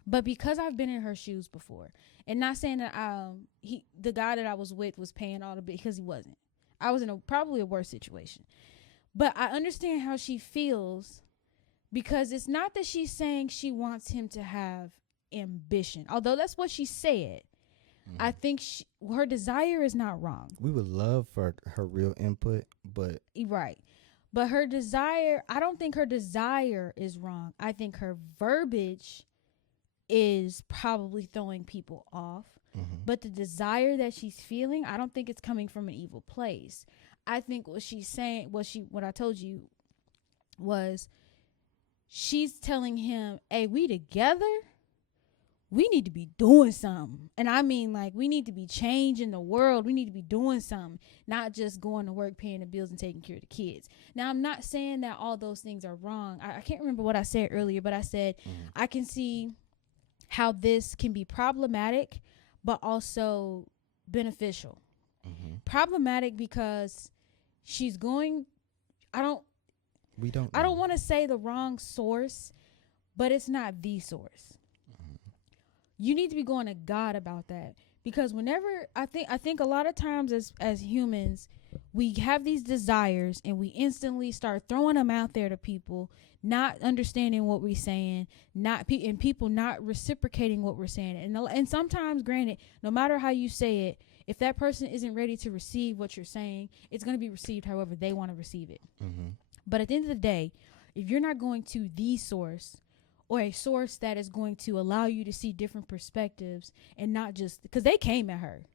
But because I've been in her shoes before, and not saying that the guy that I was with was paying all the bills, because he wasn't. I was in probably a worse situation. But I understand how she feels, because it's not that she's saying she wants him to have ambition, although that's what she said. I think her desire is not wrong. We would love for her real input, but right. But her desire, I don't think her desire is wrong. I think her verbiage is probably throwing people off. But the desire that she's feeling, I don't think it's coming from an evil place. I think what she's saying, what I told you was, she's telling him, hey, we together, we need to be doing something. And I mean, like, we need to be changing the world. We need to be doing something, not just going to work, paying the bills, and taking care of the kids. Now, I'm not saying that all those things are wrong. I can't remember what I said earlier, but I said I can see how this can be problematic, but also beneficial. Problematic because she's going, I don't want to say the wrong source, but it's not the source. You need to be going to God about that, because whenever I think a lot of times as humans, we have these desires and we instantly start throwing them out there to people, not understanding what we're saying, and people not reciprocating what we're saying. And sometimes, granted, no matter how you say it, if that person isn't ready to receive what you're saying, it's going to be received however they want to receive it. But at the end of the day, if you're not going to the source, or a source that is going to allow you to see different perspectives, and not just because they came at her.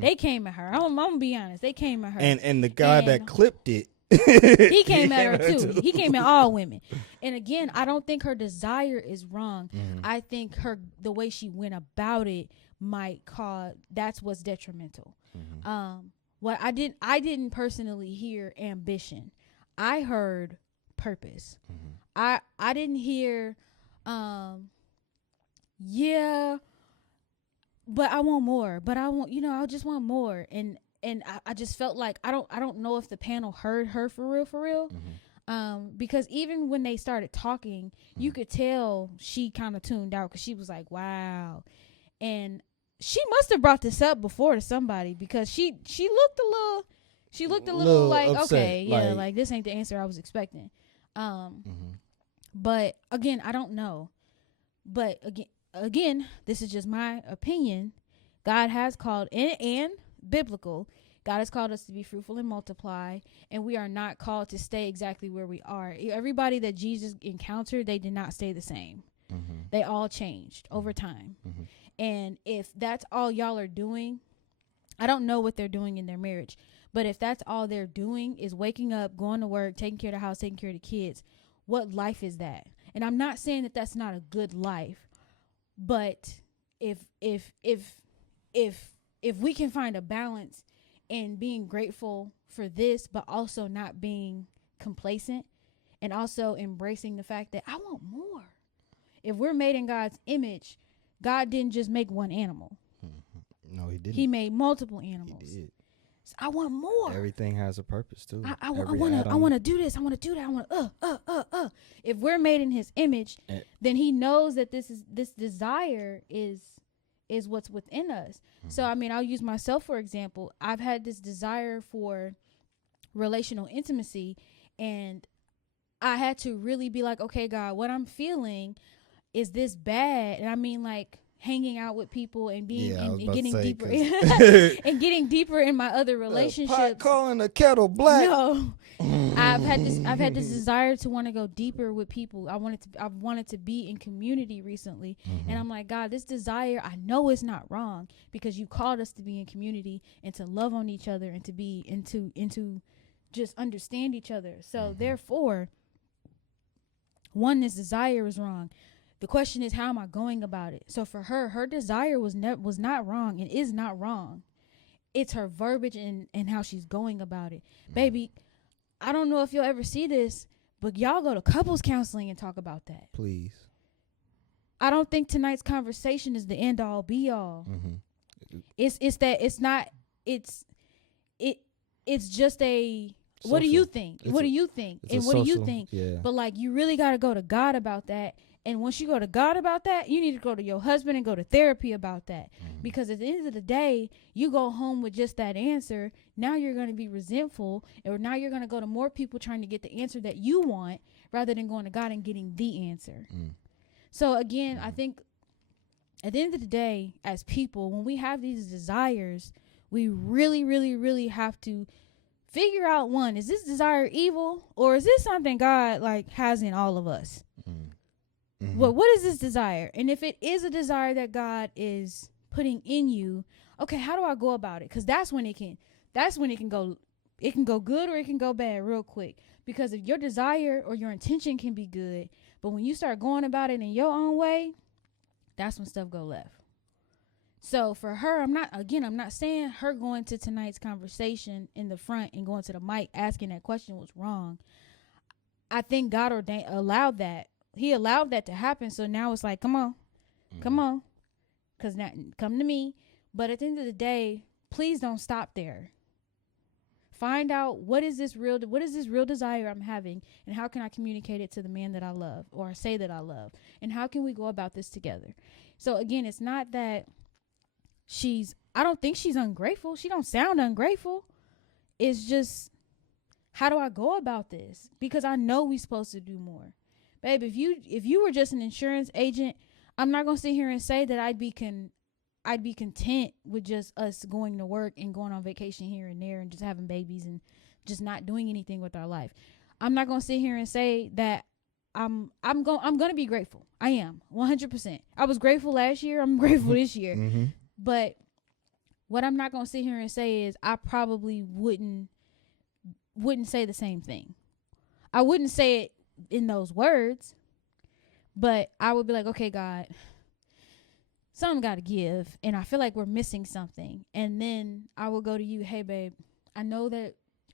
They came at her. I'm gonna be honest. They came at her. And the guy that clipped it, he came at her too. He came at all women. And again, I don't think her desire is wrong. I think the way she went about it might cause, that's what's detrimental. What I didn't personally hear ambition. I heard purpose. I didn't hear but I want more, but I just want more. And I just felt like, I don't know if the panel heard her for real. Because even when they started talking, you could tell she kind of tuned out, because she was like, wow. And she must have brought this up before to somebody, because she looked a little like, upset, okay, yeah, like this ain't the answer I was expecting. But again, I don't know. But again, this is just my opinion. God has called, and biblical, God has called us to be fruitful and multiply, and we are not called to stay exactly where we are. Everybody that Jesus encountered, they did not stay the same. They all changed over time. And if that's all y'all are doing, I don't know what they're doing in their marriage, but if that's all they're doing is waking up, going to work, taking care of the house, taking care of the kids, what life is that? And I'm not saying that that's not a good life, but if we can find a balance in being grateful for this, but also not being complacent, and also embracing the fact that I want more. If we're made in God's image, God didn't just make one animal. No, he didn't. He made multiple animals. He did. I want more. Everything has a purpose too. I want to do this. I want to do that. I want If we're made in His image, then He knows that this desire is is what's within us. So I mean, I'll use myself for example. I've had this desire for relational intimacy, and I had to really be like, okay, God, what I'm feeling, is this bad? And I mean, like, hanging out with people and being and getting deeper and getting deeper in my other relationships. Pot calling the kettle black. No, I've had this desire to want to go deeper with people. I've wanted to be in community recently, and I'm like, God, this desire, I know it's not wrong, because you called us to be in community and to love on each other and to be into just understand each other. So therefore, one, this desire is wrong. The question is, how am I going about it? So for her desire was not wrong and is not wrong. It's her verbiage and how she's going about it. Baby, I don't know if you'll ever see this, but y'all go to couples counseling and talk about that. Please. I don't think tonight's conversation is the end all be all. It's just a, Social. what do you think? What do you think? And what do you think? Yeah. But like, you really got to go to God about that. And once you go to God about that, you need to go to your husband and go to therapy about that. Because at the end of the day, you go home with just that answer. Now you're going to be resentful, or now you're going to go to more people trying to get the answer that you want rather than going to God and getting the answer. So again, I think at the end of the day, as people, when we have these desires, we really, really, really have to figure out, one, is this desire evil, or is this something God like has in all of us? Well, what is this desire? And if it is a desire that God is putting in you, okay, how do I go about it? Because that's when it can go good, or it can go bad real quick. Because if your desire or your intention can be good, but when you start going about it in your own way, that's when stuff go left. So for her, I'm not saying her going to tonight's conversation in the front and going to the mic asking that question was wrong. I think God allowed that. He allowed that to happen. So now it's like, come on, because now come to me. But at the end of the day, please don't stop there. Find out what is this real desire I'm having, and how can I communicate it to the man that I love, or say that I love, and how can we go about this together? So again, it's not that I don't think she's ungrateful. She don't sound ungrateful. It's just, how do I go about this? Because I know we're supposed to do more. Babe, if you were just an insurance agent, I'm not gonna sit here and say that I'd be content with just us going to work and going on vacation here and there and just having babies and just not doing anything with our life. I'm not gonna sit here and say that I'm gonna be grateful. I am 100%. I was grateful last year. I'm grateful this year. But what I'm not gonna sit here and say is I probably wouldn't say the same thing. I wouldn't say it in those words, but I would be like, okay, God, something got to give, and I feel like we're missing something. And then I will go to you, hey babe, I know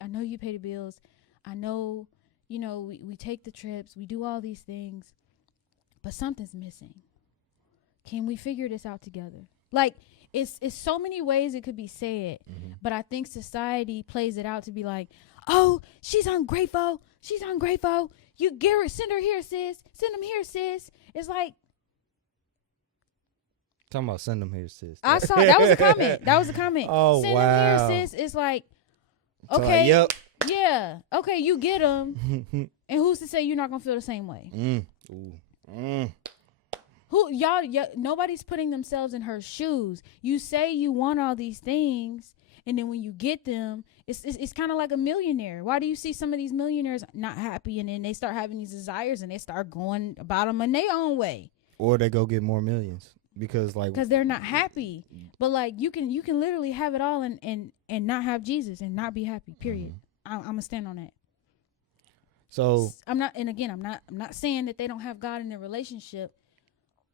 you pay the bills, I know, we take the trips, we do all these things, but something's missing. Can we figure this out together? Like, it's so many ways it could be said, but I think society plays it out to be like, oh, she's ungrateful. You, Garrett, send her here, sis. Send him here, sis. It's like, talking about send them here, sis. I saw that was a comment. Oh, send wow. Send him here, sis. It's like, So okay, yep. yeah, okay, you get them, and who's to say you're not gonna feel the same way? Who y'all? Nobody's putting themselves in her shoes. You say you want all these things, and then when you get them, it's kind of like a millionaire. Why do you see some of these millionaires not happy, and then they start having these desires and they start going about them in their own way, or they go get more millions because they're not happy. But like you can literally have it all and not have Jesus and not be happy. Period. I'm gonna stand on that. So I'm not saying that they don't have God in their relationship,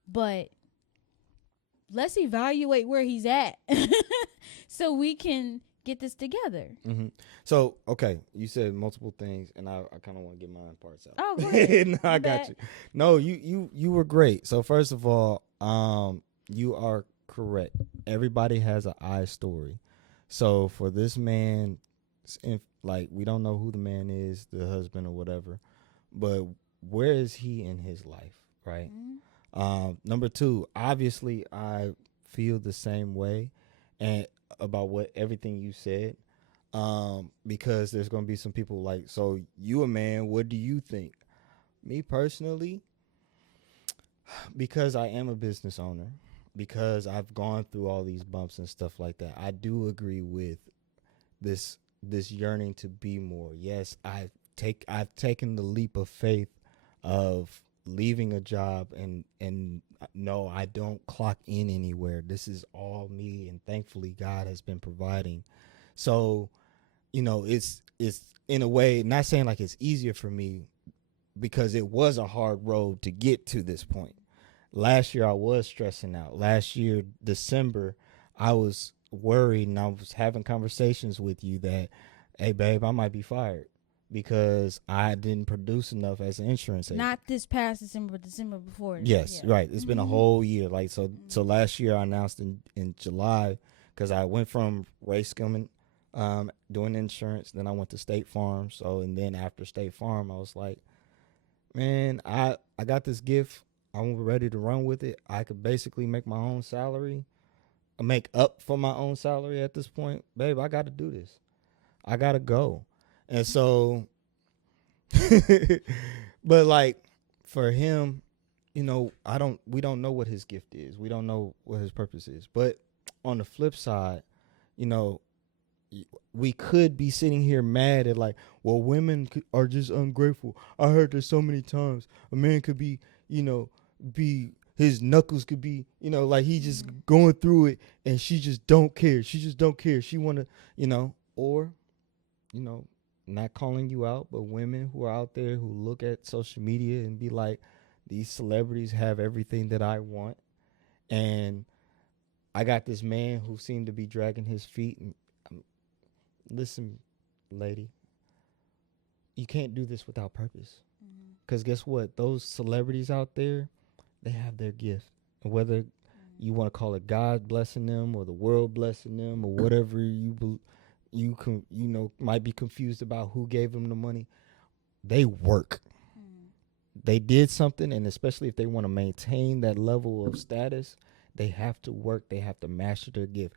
but let's evaluate where he's at so we can get this together. So, okay, you said multiple things, and I kind of want to get my parts out. Oh, go ahead. No, I got you. No, you were great. So first of all, you are correct. Everybody has an I story. So for this man, we don't know who the man is, the husband or whatever, but where is he in his life, right? Number two, obviously I feel the same way and about what everything you said. Because there's gonna be some people like, so you a man, what do you think? Me personally, because I am a business owner, because I've gone through all these bumps and stuff like that, I do agree with this yearning to be more. Yes, I've taken the leap of faith of leaving a job and no, I don't clock in anywhere. This is all me, and thankfully God has been providing. So, it's in a way, not saying like it's easier for me, because it was a hard road to get to this point. Last year I was stressing out. Last year December I was worried, and I was having conversations with you that, hey babe, I might be fired because I didn't produce enough as an insurance agent. Not this past December, but December before that. Yes, Yeah. right. It's been a whole year. Like, so last year I announced in July, because I went from race scumming, doing insurance, then I went to State Farm. So, and then after State Farm, I was like, man, I got this gift. I'm ready to run with it. I could basically make my own salary, make up for my own salary at this point. Babe, I got to do this. I got to go. And so, but like for him, we don't know what his gift is. We don't know what his purpose is. But on the flip side, we could be sitting here mad at like, well, women are just ungrateful. I heard this so many times. A man could be, be his knuckles could be, like he just going through it, and she just don't care. She just don't care. She want to, or, not calling you out, but women who are out there who look at social media and be like, these celebrities have everything that I want, and I got this man who seemed to be dragging his feet. And listen, lady, you can't do this without purpose. Because guess what? Those celebrities out there, they have their gift. And whether you want to call it God blessing them or the world blessing them or whatever might be confused about who gave them the money, they work. They did something, and especially if they want to maintain that level of status, they have to work. They have to master their gift.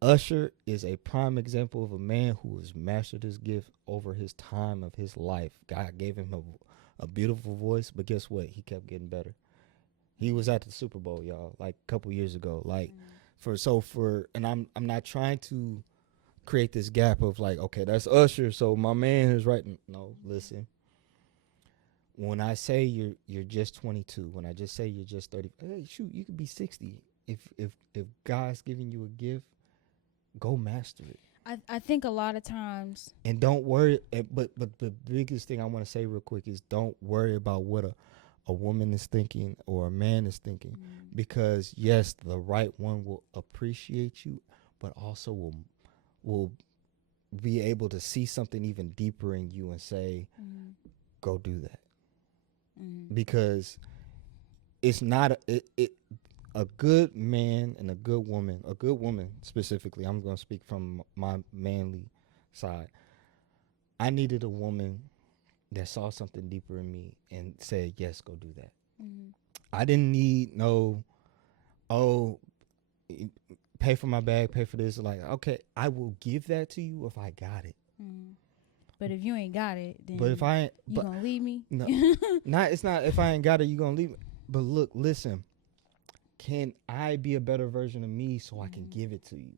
Usher is a prime example of a man who has mastered his gift over his time of his life. God gave him a beautiful voice, but guess what? He kept getting better. He was at the Super Bowl, y'all, like a couple years ago. Like and I'm not trying to create this gap of like, okay, that's Usher, so my man is right. No, listen. When I say you're just 22, when I just say you're just 30, hey, shoot, you could be 60. If God's giving you a gift, go master it. I think a lot of times, and don't worry. But the biggest thing I want to say real quick is don't worry about what a woman is thinking or a man is thinking, because yes, the right one will appreciate you, but also will be able to see something even deeper in you and say, go do that. Because it's not a good man and a good woman specifically, I'm going to speak from my manly side. I needed a woman that saw something deeper in me and said, yes, go do that. I didn't need pay for my bag, pay for this. Like, okay, I will give that to you if I got it. But if you ain't got it, then but if I ain't, you gonna leave me? No, it's not if I ain't got it, you gonna leave me. But look, listen, can I be a better version of me so I can give it to you?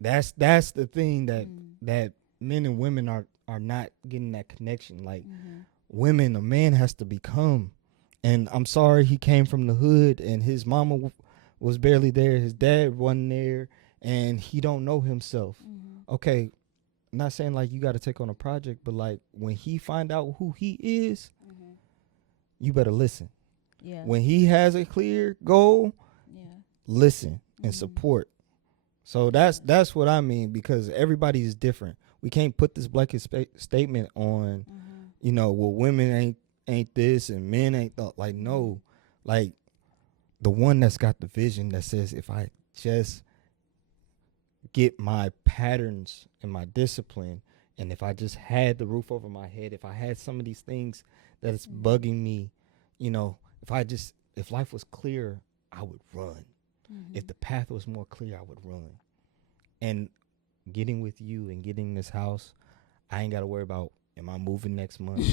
That's the thing that men and women are not getting that connection. Like women, a man has to become. And I'm sorry, he came from the hood and his mama was barely there, his dad wasn't there, and he don't know himself. Okay, not saying like you got to take on a project, but like when he find out who he is, you better listen. Yeah. When he has a clear goal, listen and support. So that's what I mean, because everybody is different. We can't put this blanket statement on, well, women ain't this and men ain't like, no, like the one that's got the vision that says, if I just get my patterns and my discipline, and if I just had the roof over my head, if I had some of these things that is bugging me, if life was clear, I would run. If the path was more clear, I would run. And getting with you and getting this house, I ain't got to worry about, am I moving next month?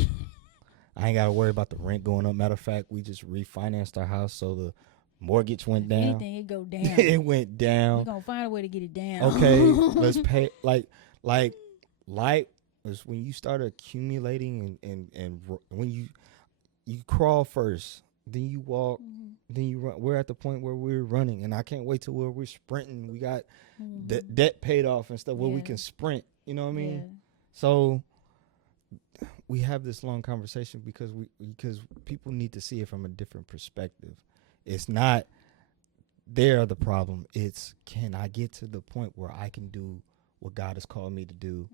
I ain't got to worry about the rent going up. Matter of fact, we just refinanced our house, so the mortgage went down. Anything, it go down. It went down. We're going to find a way to get it down. Okay, let's pay. Like is when you start accumulating and when you crawl first, then you walk, then you run. We're at the point where we're running, and I can't wait till where we're sprinting. We got debt paid off and stuff where we can sprint. You know what I mean? Yeah. So we have this long conversation because people need to see it from a different perspective. It's not they're the problem. It's, can I get to the point where I can do what God has called me to do,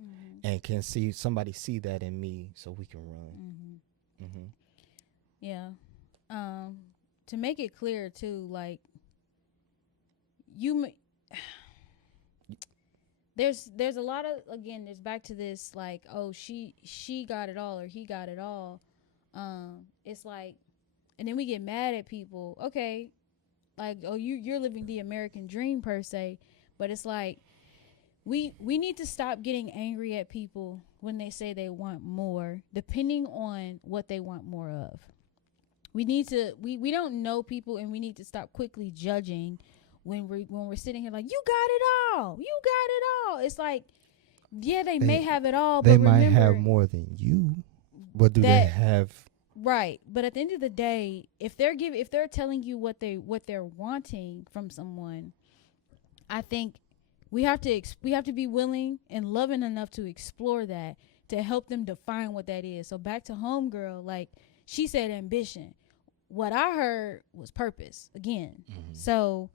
and can see somebody see that in me so we can run. Yeah. To make it clear too, like there's a lot of, again, there's back to this, like, oh, she got it all or he got it all. It's like, and then we get mad at people. Okay, like, oh, you're living the American dream per se, but it's like we need to stop getting angry at people when they say they want more, depending on what they want more of. We need to we don't know people, and we need to stop quickly judging when we're sitting here like, you got it all, you got it all. It's like, yeah, they may have it all, they but might remember, have more than you, but do they have right? But at the end of the day, if they're telling you what they're wanting from someone, I think we have to be willing and loving enough to explore that, to help them define what that is. So back to homegirl, like she said ambition. What I heard was purpose again. So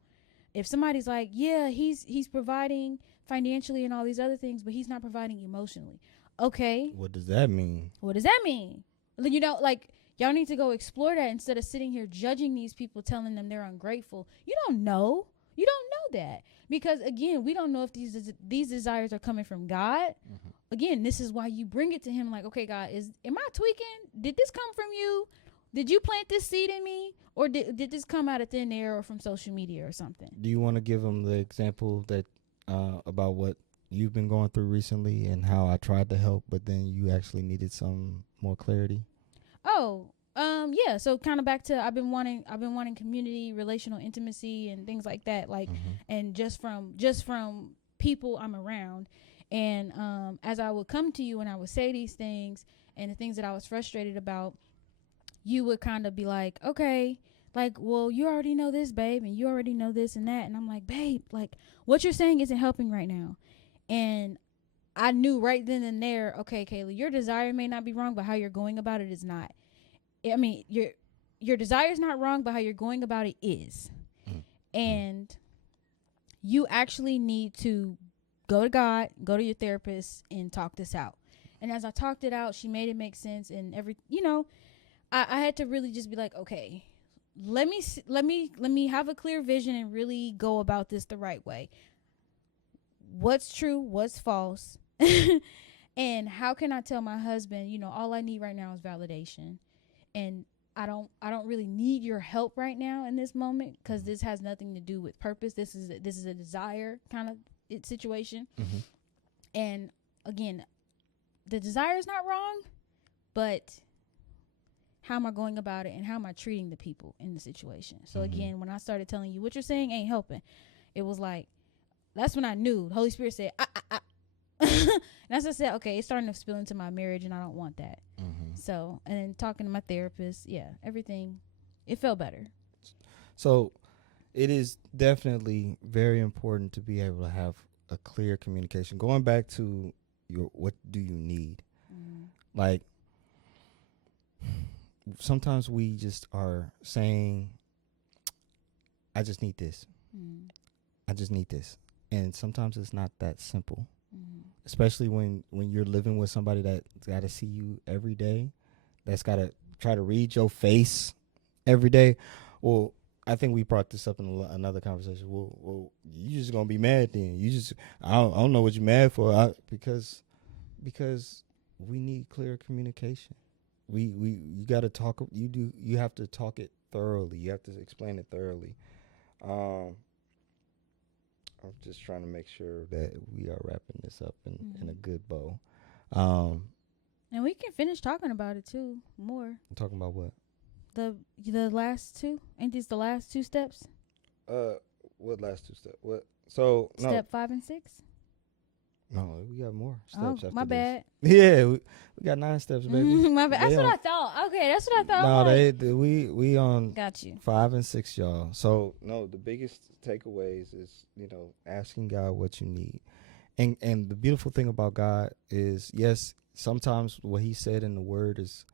if somebody's like, yeah, he's providing financially and all these other things, but he's not providing emotionally. Okay. What does that mean? What does that mean? You know, like, y'all need to go explore that instead of sitting here judging these people, telling them they're ungrateful. You don't know. You don't know that. Because, again, we don't know if these desires are coming from God. Again, this is why you bring it to him like, okay, God, am I tweaking? Did this come from you? Did you plant this seed in me? Or did this come out of thin air or from social media or something? Do you want to give them the example that about what you've been going through recently and how I tried to help, but then you actually needed some more clarity? Oh, yeah. So kind of back to, I've been wanting community, relational intimacy, and things like that. Like, and just from people I'm around, and as I would come to you and I would say these things and the things that I was frustrated about, you would kind of be like, okay, like, well, you already know this, babe, and you already know this and that, and I'm like, babe, like, what you're saying isn't helping right now. And I knew right then and there, okay, Kayla, your desire may not be wrong, but how you're going about it is not. I mean, your desire is not wrong, but how you're going about it is. And you actually need to go to God, go to your therapist, and talk this out. And as I talked it out, she made it make sense, and I had to really just be like, okay, let me have a clear vision and really go about this the right way. What's true, what's false, and how can I tell my husband, all I need right now is validation, and I don't really need your help right now in this moment, because this has nothing to do with purpose. This is a desire kind of situation. And again, the desire is not wrong, but how am I going about it, and how am I treating the people in the situation? So again, when I started telling you what you're saying ain't helping, it was like, that's when I knew the Holy Spirit said, and as I said, okay, it's starting to spill into my marriage, and I don't want that. So, and then talking to my therapist, everything, it felt better. So it is definitely very important to be able to have a clear communication. Going back to what do you need? Like, sometimes we just are saying, I just need this. I just need this. And sometimes it's not that simple. Especially when you're living with somebody that's got to see you every day, that's got to try to read your face every day. Well, I think we brought this up in another conversation. Well, you just gonna be mad then. I don't know what you're mad for. Because we need clear communication. You got to talk. You have to talk it thoroughly. You have to explain it thoroughly. just trying to make sure that we are wrapping this up in a Mhm. good bow. Um, And we can finish talking about it too. More I'm talking about what? the last two. Ain't these the last two steps? Uh, what last two steps? What? So no, Step 5 and 6. no, we got more Oh, steps after my this. bad. Yeah, we got 9 steps, baby. My bad. That's They what on- I thought. Okay, that's what I thought. No, I'm like, we on got you. 5 and 6, y'all. So no, the biggest takeaways is asking God what you need, and the beautiful thing about God is yes, sometimes what He said in the Word is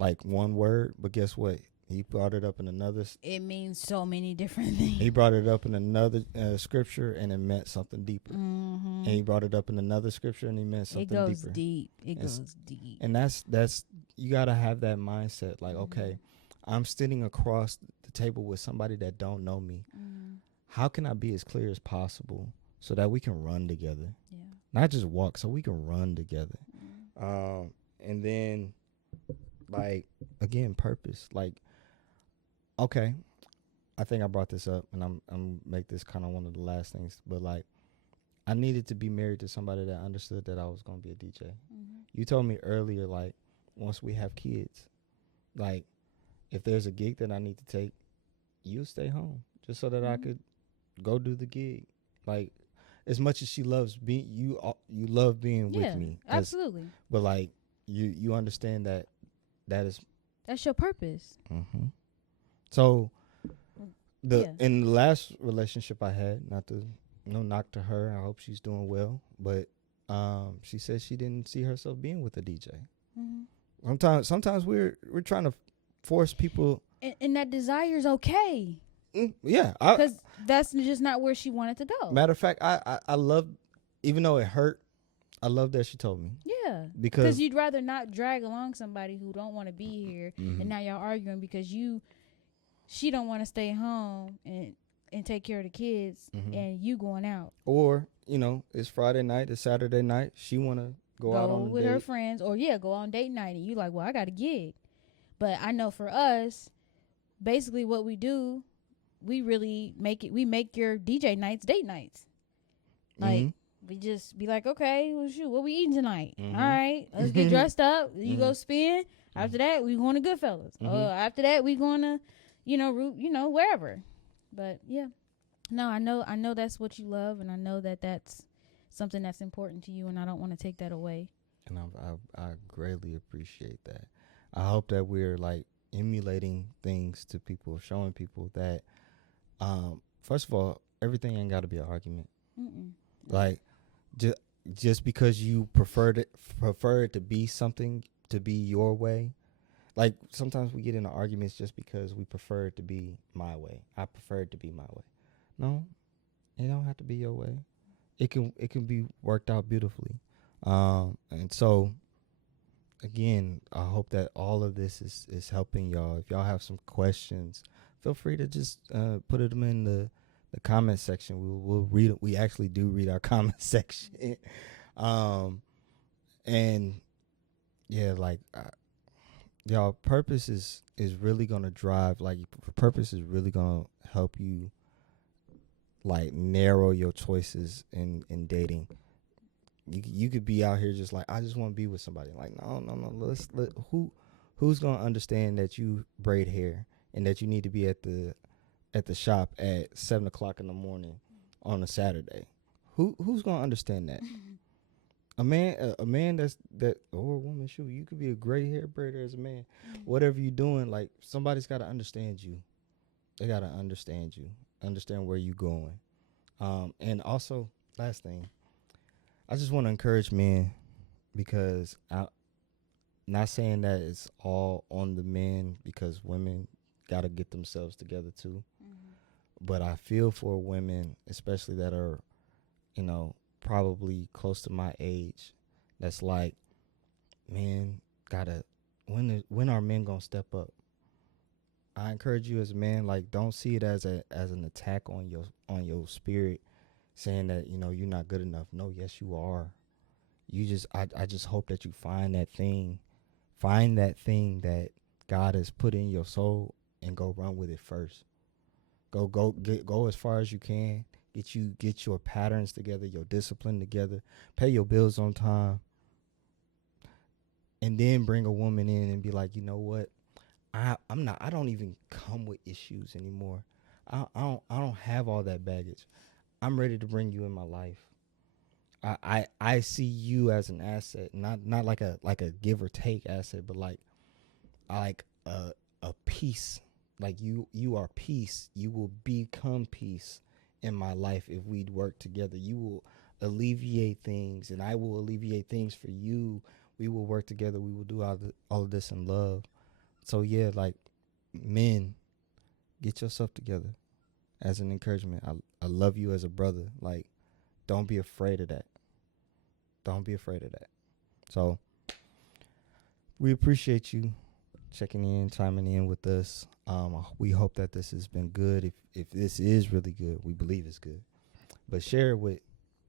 like one word, but guess what? He brought it up in another. It means so many different things. He brought it up in another scripture, and it meant something deeper. Mm-hmm. And he brought it up in another scripture, and he meant something It goes deeper. deep. It And goes deep. And that's you gotta have that mindset. Like, okay, I'm sitting across the table with somebody that don't know me. Mm, How can I be as clear as possible so that we can run together, yeah. not just walk, so we can run together. Mm. And then, like, again, purpose. Like, okay, I think I brought this up, and I'm make this kind of one of the last things. But like, I needed to be married to somebody that understood that I was gonna be a DJ. Mm-hmm. You told me earlier, like, once we have kids, like, if there's a gig that I need to take, you stay home just so that I Mhm. could go do the gig. Like, as much as she loves being you love being Yeah, with me. 'Cause- absolutely. But like, you understand that is. That's your purpose. Mm-hmm. So Yeah. in the last relationship I had, not to no knock to her, I hope she's doing well, but she said she didn't see herself being with a DJ. Mm-hmm. Sometimes we're trying to force people. And that desire is okay, Yeah, because that's just not where she wanted to go. matter of fact, I love, even though it hurt, I love that she told me, Yeah, because because you'd rather not drag along somebody who don't want to be here, Mhm. and now y'all arguing because she don't want to stay home and take care of the kids, Mhm. and you going out or it's Friday night, it's Saturday night, she wanna go out on a with date. her friends, or go on date night, and you like, well, I got a gig. But I know for us, basically what we do, we really make your DJ nights date nights. Like, Mhm. we just be like, okay, well, shoot, what we eating tonight? Mhm. All right, let's get dressed up. You go spin. After that, we going to Goodfellas. Mhm. After that, we going to, wherever. But yeah, no, I know that's what you love, and I know that that's something that's important to you, and I don't want to take that away. And I greatly appreciate that. I hope that we're like emulating things to people, showing people that, first of all, everything ain't got to be an argument. Mm-mm. Like, just because you prefer it to be something, to be your way. Like, sometimes we get into arguments just because we prefer it to be my way. I prefer it to be my way. No, it don't have to be your way. It can be worked out beautifully. And so, again, I hope that all of this is helping y'all. If y'all have some questions, feel free to just put them in the comment section. We'll read it. We actually do read our comment section. And yeah, like, y'all, purpose is really gonna drive. Like, purpose is really gonna help you, like, narrow your choices in dating. You could be out here just like, I just want to be with somebody. Like, no. Who's gonna understand that you braid hair and that you need to be at the shop at 7:00 in the morning on a Saturday? Who's gonna understand that? A man that, or a woman, shoot, you could be a gray hair braider as a man. Whatever you're doing, like, somebody's got to understand you. They got to understand you, understand where you're going. And also, last thing, I just want to encourage men, because I'm not saying that it's all on the men, because women got to get themselves together too. But I feel for women, especially that are, probably close to my age, that's like, man, when are men gonna step up? I encourage you as a man, like, don't see it as an attack on your spirit, saying that you're not good enough. No, yes you are. I just hope that you find that thing that God has put in your soul, and go run with it first. Go as far as you can. get your patterns together, your discipline together, pay your bills on time, and then bring a woman in and be like, you know what, I don't even come with issues anymore. I don't have all that baggage. I'm ready to bring you in my life. I see you as an asset, not like a give or take asset, but like a piece. Like you are peace. You will become peace in my life if we work together. You will alleviate things, and I will alleviate things for you. We will work together. We will do all of this in love. So yeah, like men, get yourself together. As an encouragement, I love you as a brother. Like, don't be afraid of that. Don't be afraid of that. So we appreciate you checking in, chiming in with us. We hope that this has been good. If this is really good, we believe it's good. But share it with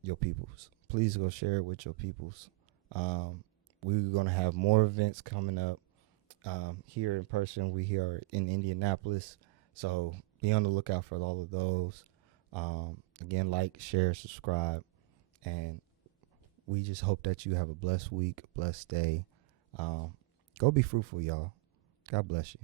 your peoples. Please go share it with your peoples. We're gonna have more events coming up here in person. We here in Indianapolis, so be on the lookout for all of those. Again, like, share, subscribe, and we just hope that you have a blessed week, blessed day. Go be fruitful, y'all. God bless you.